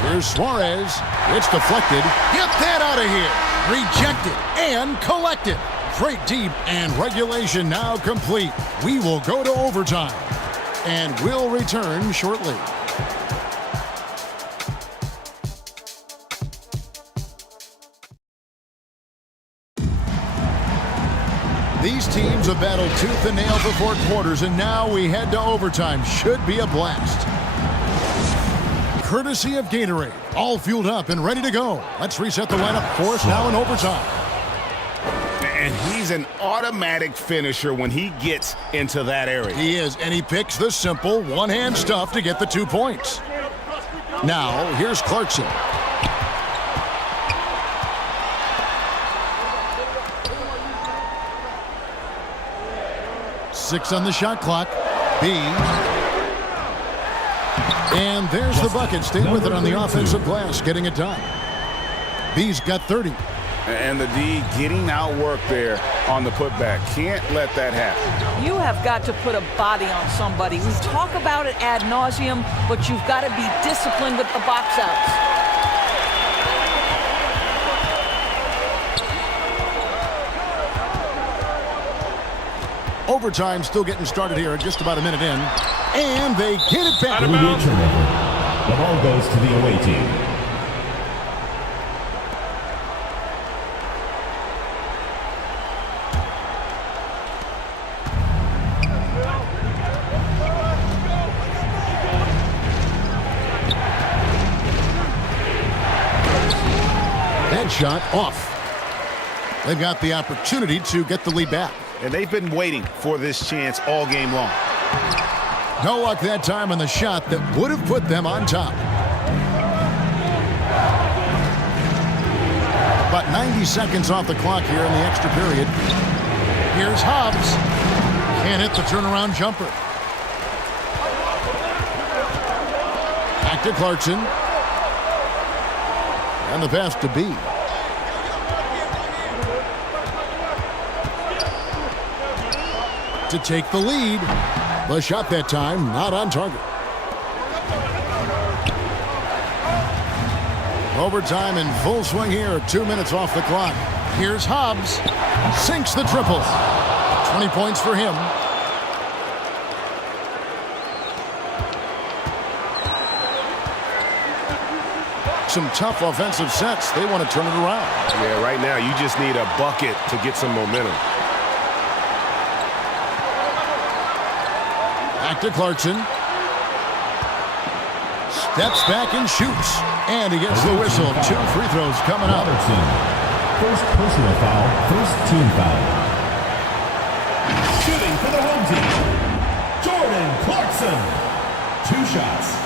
Here's Suarez. It's deflected. Get that out of here. Rejected and collected. Great deep and regulation now complete. We will go to overtime. And we'll return shortly. These teams have battled tooth and nail for 4 quarters, and now we head to overtime. Should be a blast. Courtesy of Gatorade, all fueled up and ready to go. Let's reset the lineup for us now in overtime. And he's an automatic finisher when he gets into that area. He is, and he picks the simple one-hand stuff to get the 2 points. Now, here's Clarkson. Six on the shot clock. B. And there's the bucket. Stay with it on the offensive glass, getting it done. B's got 30. And the D getting outworked there on the putback. Can't let that happen. You have got to put a body on somebody. We talk about it ad nauseum, but you've got to be disciplined with the box outs. Overtime still getting started here, just about a minute in. And they get it back. The ball goes to the away team. That shot off. They've got the opportunity to get the lead back. And they've been waiting for this chance all game long. No luck that time on the shot that would have put them on top. About 90 seconds off the clock here in the extra period. Here's Hobbs. Can't hit the turnaround jumper. Back to Clarkson. And the pass to B. To take the lead. The shot that time, not on target. Overtime in full swing here. 2 minutes off the clock. Here's Hobbs. Sinks the triple. 20 points for him. Some tough offensive sets. They want to turn it around. Yeah, right now you just need a bucket to get some momentum. Back to Clarkson. Steps back and shoots. And he gets the whistle. 2 free throws coming up. First personal foul, first team foul. Shooting for the home team, Jordan Clarkson. 2 shots.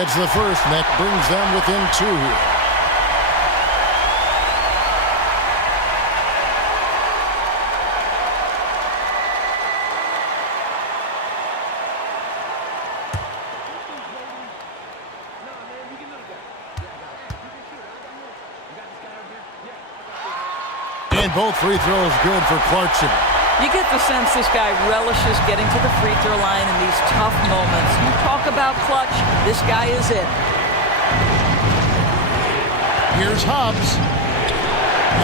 It's the first, and that brings them within 2 here. And both free throws good for Clarkson. You get the sense this guy relishes getting to the free throw line in these tough moments. You talk about clutch, this guy is it. Here's Hobbs.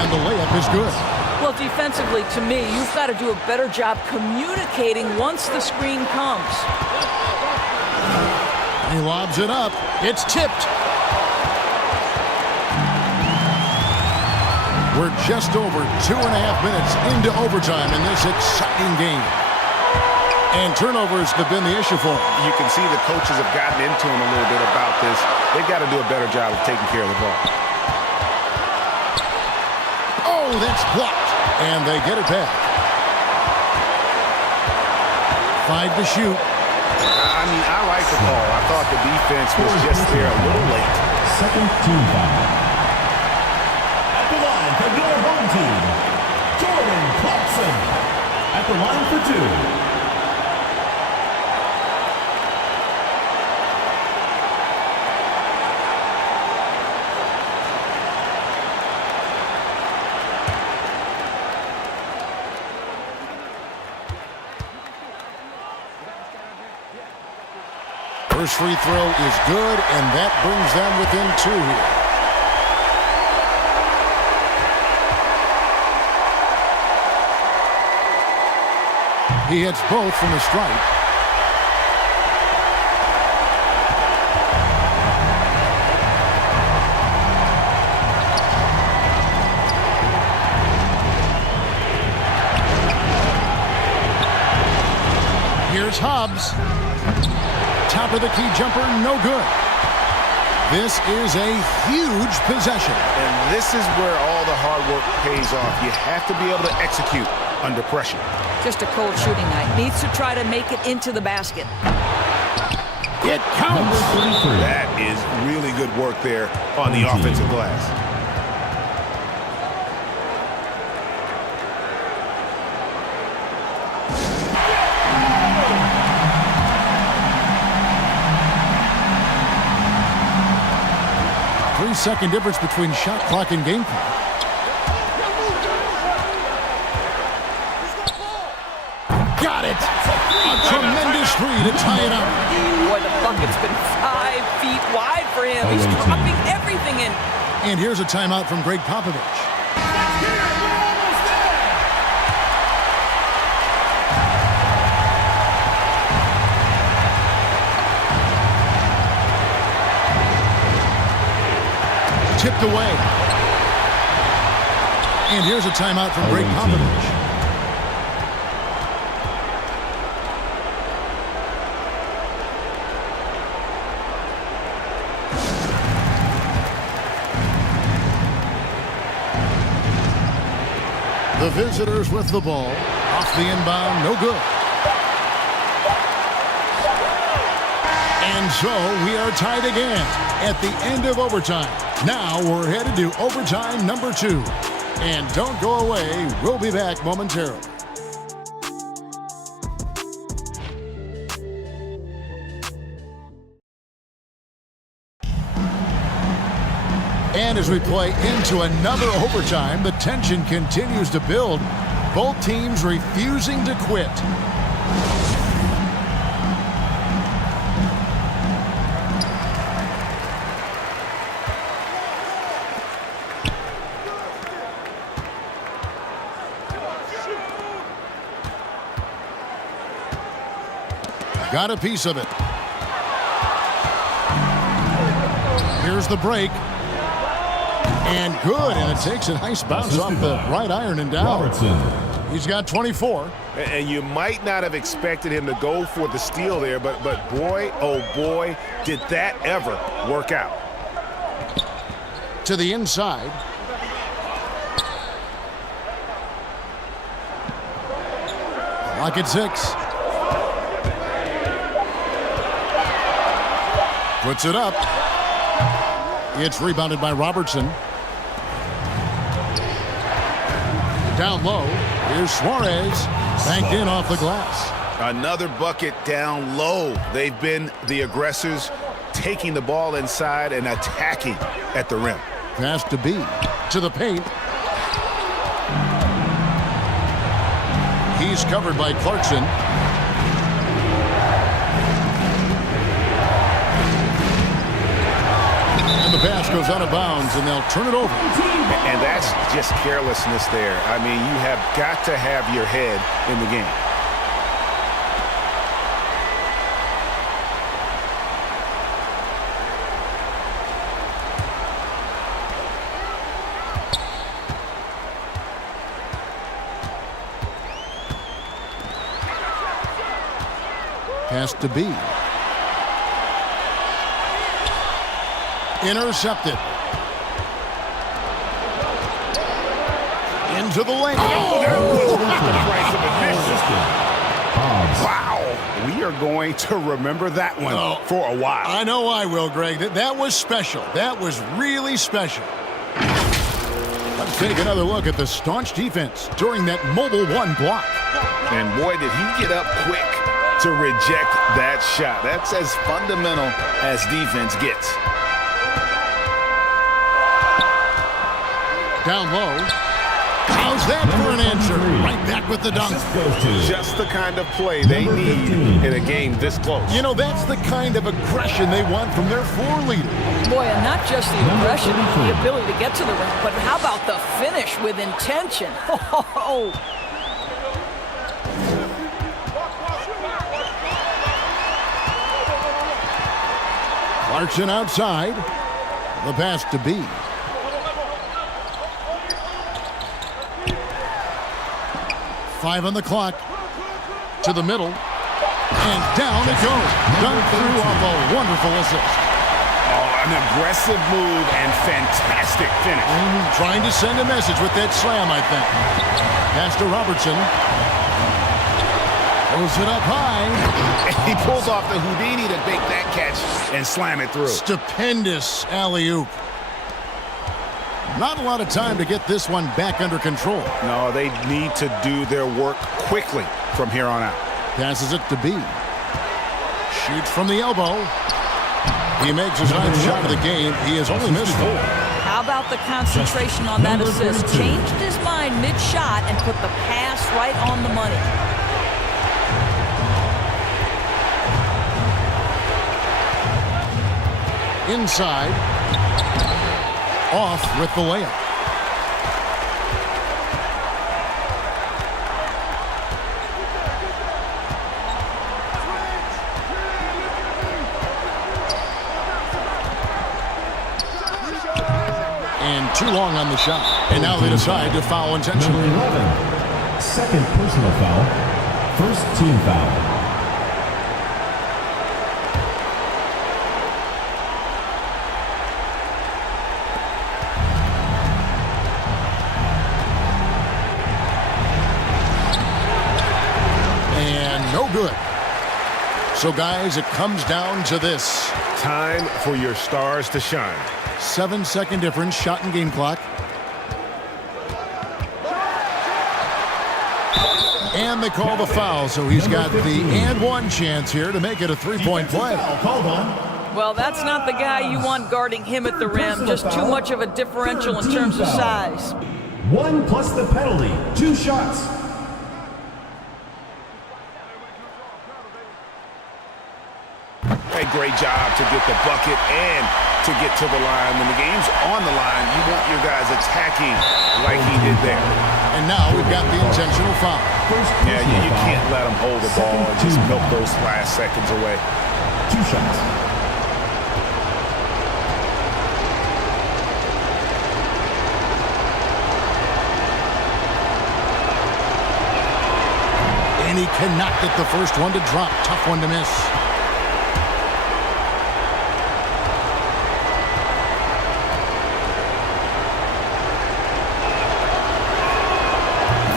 And the layup is good. Well, defensively, to me, you've got to do a better job communicating once the screen comes. He lobs it up. It's tipped. We're just over 2.5 minutes into overtime in this exciting game. And turnovers have been the issue for him. You can see the coaches have gotten into him a little bit about this. They've got to do a better job of taking care of the ball. Oh, that's blocked. And they get it back. 5 to shoot. I mean, I like the call. I thought the defense was just there a little late. Second team foul. At the line for your home team, Jordan Clarkson. At the line for 2. First free throw is good, and that brings them within 2 here. He hits both from the stripe. Here's Hobbs. Top of the key jumper, no good. This is a huge possession. And this is where all the hard work pays off. You have to be able to execute under pressure. Just a cold shooting night. Needs to try to make it into the basket. It counts. That is really good work there on the offensive glass. Second difference between shot clock and game clock. Got it! A tremendous three to tie it up. Boy, the bucket's been 5 feet wide for him. He's dropping everything in. And here's a timeout from Greg Popovich. Tipped away. And here's a timeout from Greg Popovich. The visitors with the ball. Off the inbound, no good. And so we are tied again at the end of overtime. Now we're headed to overtime number 2. And don't go away. We'll be back momentarily. And as we play into another overtime, the tension continues to build. Both teams refusing to quit. Got a piece of it. Here's the break. And good, and it takes a nice bounce off the right iron and down. He's got 24. And you might not have expected him to go for the steal there, but boy, oh boy, did that ever work out. To the inside. Lock at 6. Puts it up. It's rebounded by Robertson. Down low. Here's Suarez. Banked in off the glass. Another bucket down low. They've been the aggressors, taking the ball inside and attacking at the rim. Pass to B. To the paint. He's covered by Clarkson. And the pass goes out of bounds, and they'll turn it over. And that's just carelessness there. I mean, you have got to have your head in the game. Pass to B. Intercepted. Into the lane. Oh, that was the price of admission. Wow. We are going to remember that one for a while. I know I will, Greg. That was special. That was really special. Let's take another look at the staunch defense during that mobile one block. And boy, did he get up quick to reject that shot. That's as fundamental as defense gets. Down low. How's that for an answer? Right back with the dunk. Just the kind of play they need in a game this close. You know, that's the kind of aggression they want from their floor leader. Boy, and not just the aggression, the ability to get to the rim, but how about the finish with intention? Oh. Clarkson outside. The pass to B. Five on the clock. To the middle. And down it goes. Done through off a wonderful assist. Oh, an aggressive move and fantastic finish. Trying to send a message with that slam, I think. Pass to Robertson. Throws it up high. And he pulls off the Houdini to make that catch and slam it through. Stupendous alley-oop. Not a lot of time to get this one back under control. No, they need to do their work quickly from here on out. Passes it to B. Shoots from the elbow. He makes his ninth shot of the game. He has only missed 4. How about the concentration on that assist? Changed his mind mid-shot and put the pass right on the money. Inside. Off with the layup. And too long on the shot. And now they decide to foul intentionally. Number 11, second personal foul, first team foul. Good. So, guys, it comes down to this. Time for your stars to shine. 7-second difference, shot and game clock. And they call the foul, so he's got the and one chance here to make it a three-point play. Well, that's not the guy you want guarding him at the rim. Just too much of a differential in terms of size. 1 plus the penalty. 2 shots. A great job to get the bucket and to get to the line. When the game's on the line, you want your guys attacking like he did there. And now we've got the intentional foul. Yeah, you can't let him hold the ball and just milk those last seconds away. 2 shots. And he cannot get the first one to drop. Tough one to miss.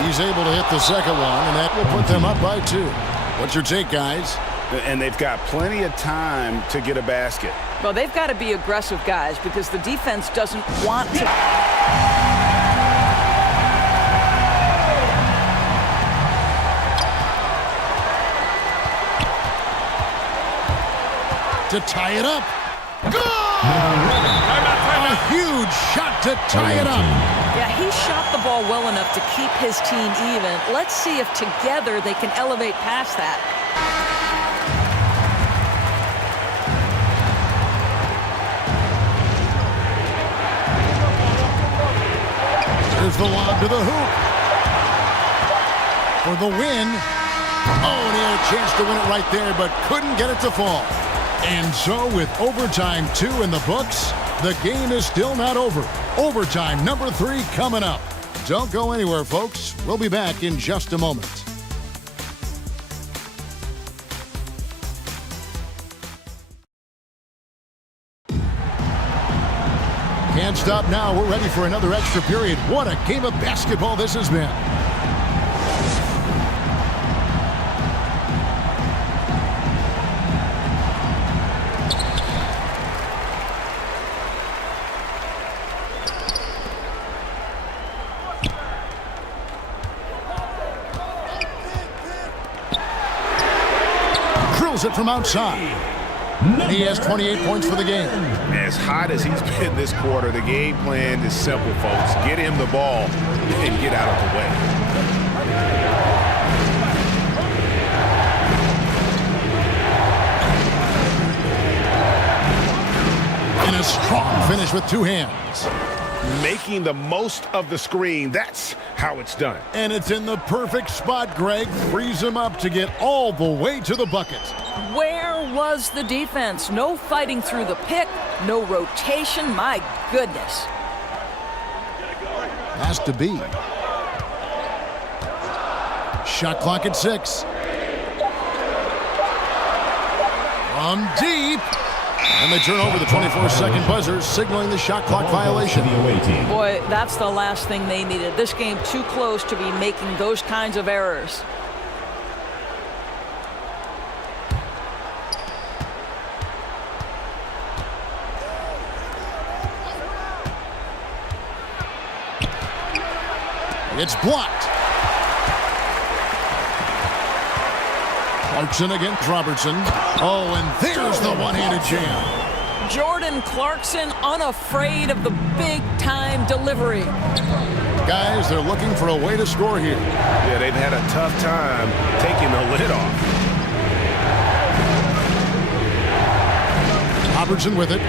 He's able to hit the second one, and that will put them up by 2. What's your take, guys? And they've got plenty of time to get a basket. Well, they've got to be aggressive, guys, because the defense doesn't want to. To tie it up. Good! A huge shot to tie it up. Yeah, he shot the ball well enough to keep his team even. Let's see if together they can elevate past that. Here's the lob to the hoop. For the win. Oh, and he had a chance to win it right there, but couldn't get it to fall. And so with overtime 2 in the books, the game is still not over. Overtime number 3 coming up. Don't go anywhere, folks. We'll be back in just a moment. Can't stop now. We're ready for another extra period. What a game of basketball this has been. It from outside. And he has 28 points for the game. As hot as he's been this quarter, the game plan is simple, folks. Get him the ball and get out of the way. And a strong finish with 2 hands. Making the most of the screen. That's how it's done. And it's in the perfect spot, Greg. Frees him up to get all the way to the bucket. Where was the defense? No fighting through the pick, no rotation. My goodness. Has to be. Shot clock at 6. From deep. And they turn over the 24-second buzzer, signaling the shot clock violation. Boy, that's the last thing they needed. This game too close to be making those kinds of errors. It's blocked. Clarkson against Robertson. Oh, and there's the one-handed jam. Jordan Clarkson unafraid of the big-time delivery. Guys, they're looking for a way to score here. Yeah, they've had a tough time taking the lid off. Robertson with it.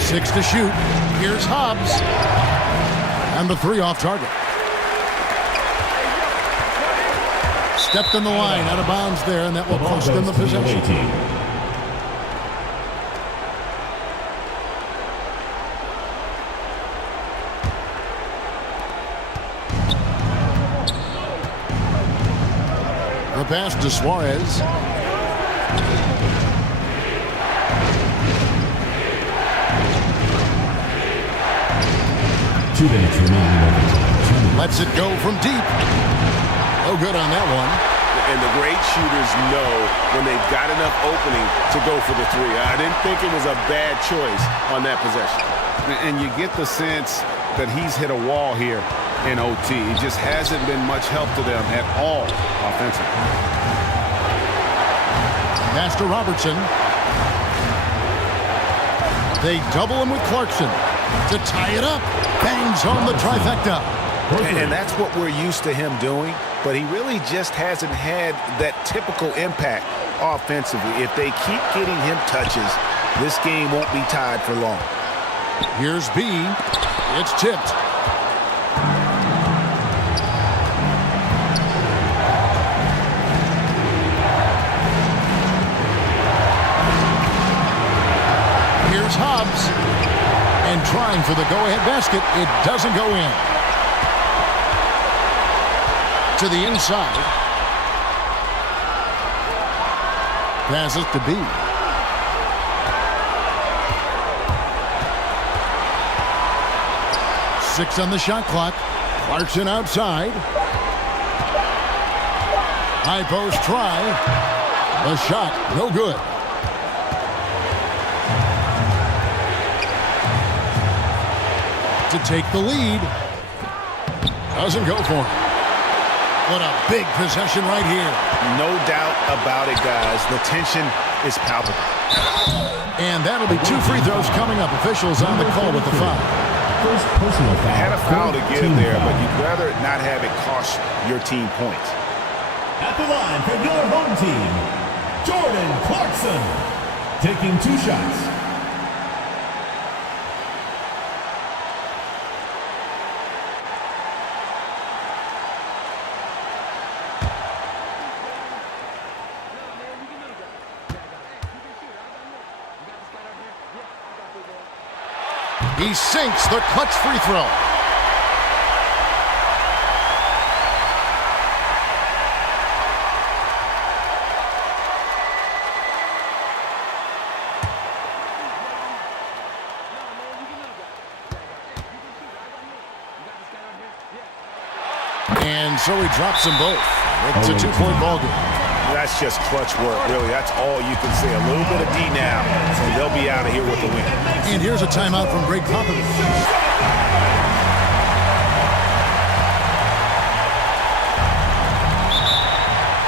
6 to shoot. Here's Hobbs. And the 3 off target. Stepped in the line, out of bounds there, and that will cost them the possession. The pass to Suarez. Lets it go from deep. No good on that one. And the great shooters know when they've got enough opening to go for the 3. I didn't think it was a bad choice on that possession. And you get the sense that he's hit a wall here in OT. It just hasn't been much help to them at all offensively. Pass to Robertson. They double him with Clarkson. To tie it up. Bangs home the trifecta. And that's what we're used to him doing, but he really just hasn't had that typical impact offensively. If they keep getting him touches, this game won't be tied for long. Here's B. It's tipped. Here's Hobbs. And trying for the go-ahead basket. It doesn't go in. To the inside. Passes to B. Six on the shot clock. Clarkson outside. High post try. The shot, no good. To take the lead. Doesn't go for it. What a big possession right here. No doubt about it, guys. The tension is palpable. And that'll be 2 free throws coming up. Officials on the call with the foul. First personal foul. Had a foul to give Team there, foul. but you'd rather not have it cost your team points. At the line for your home team, Jordan Clarkson, taking 2 shots. He sinks the clutch free throw. And so he drops them both. It's a 2-point ball game. That's just clutch work, really. That's all you can say. A little bit of D now, and they'll be out of here with the win. And here's a timeout from Greg Popovich.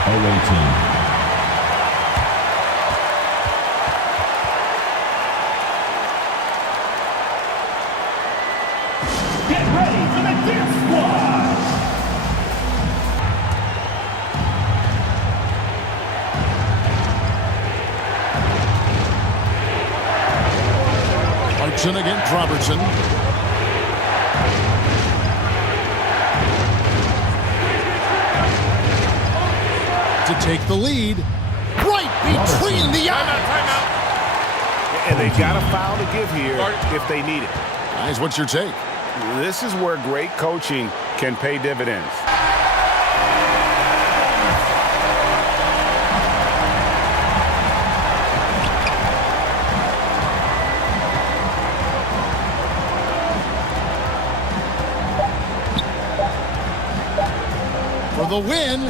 Away team. Get ready for the dance squad. Clarkson against Robertson. To take the lead. Right between the eyes. And they've got a foul to give here if they need it. Guys, what's your take? This is where great coaching can pay dividends. For the win,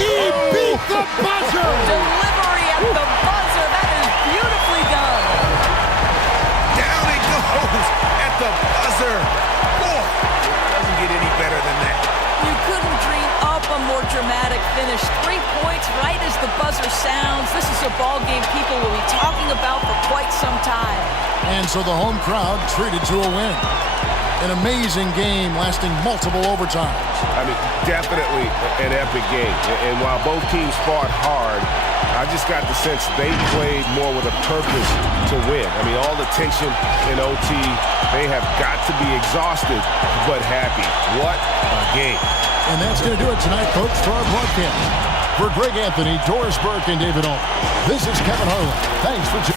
he beat the buzzer! Delivery at the buzzer. That is beautifully done. Down it goes at the buzzer. Boy, it doesn't get any better than that. You couldn't dream up a more dramatic finish. 3 points right as the buzzer sounds. This is a ball game people will be talking about for quite some time. And so the home crowd treated to a win. An amazing game lasting multiple overtimes. I mean, definitely an epic game. And while both teams fought hard, I just got the sense they played more with a purpose to win. I mean, all the tension in OT, they have got to be exhausted, but happy. What a game. And that's going to do it tonight, folks, for our broadcast. For Greg Anthony, Doris Burke, and David Owen, this is Kevin Harlan. Thanks for joining.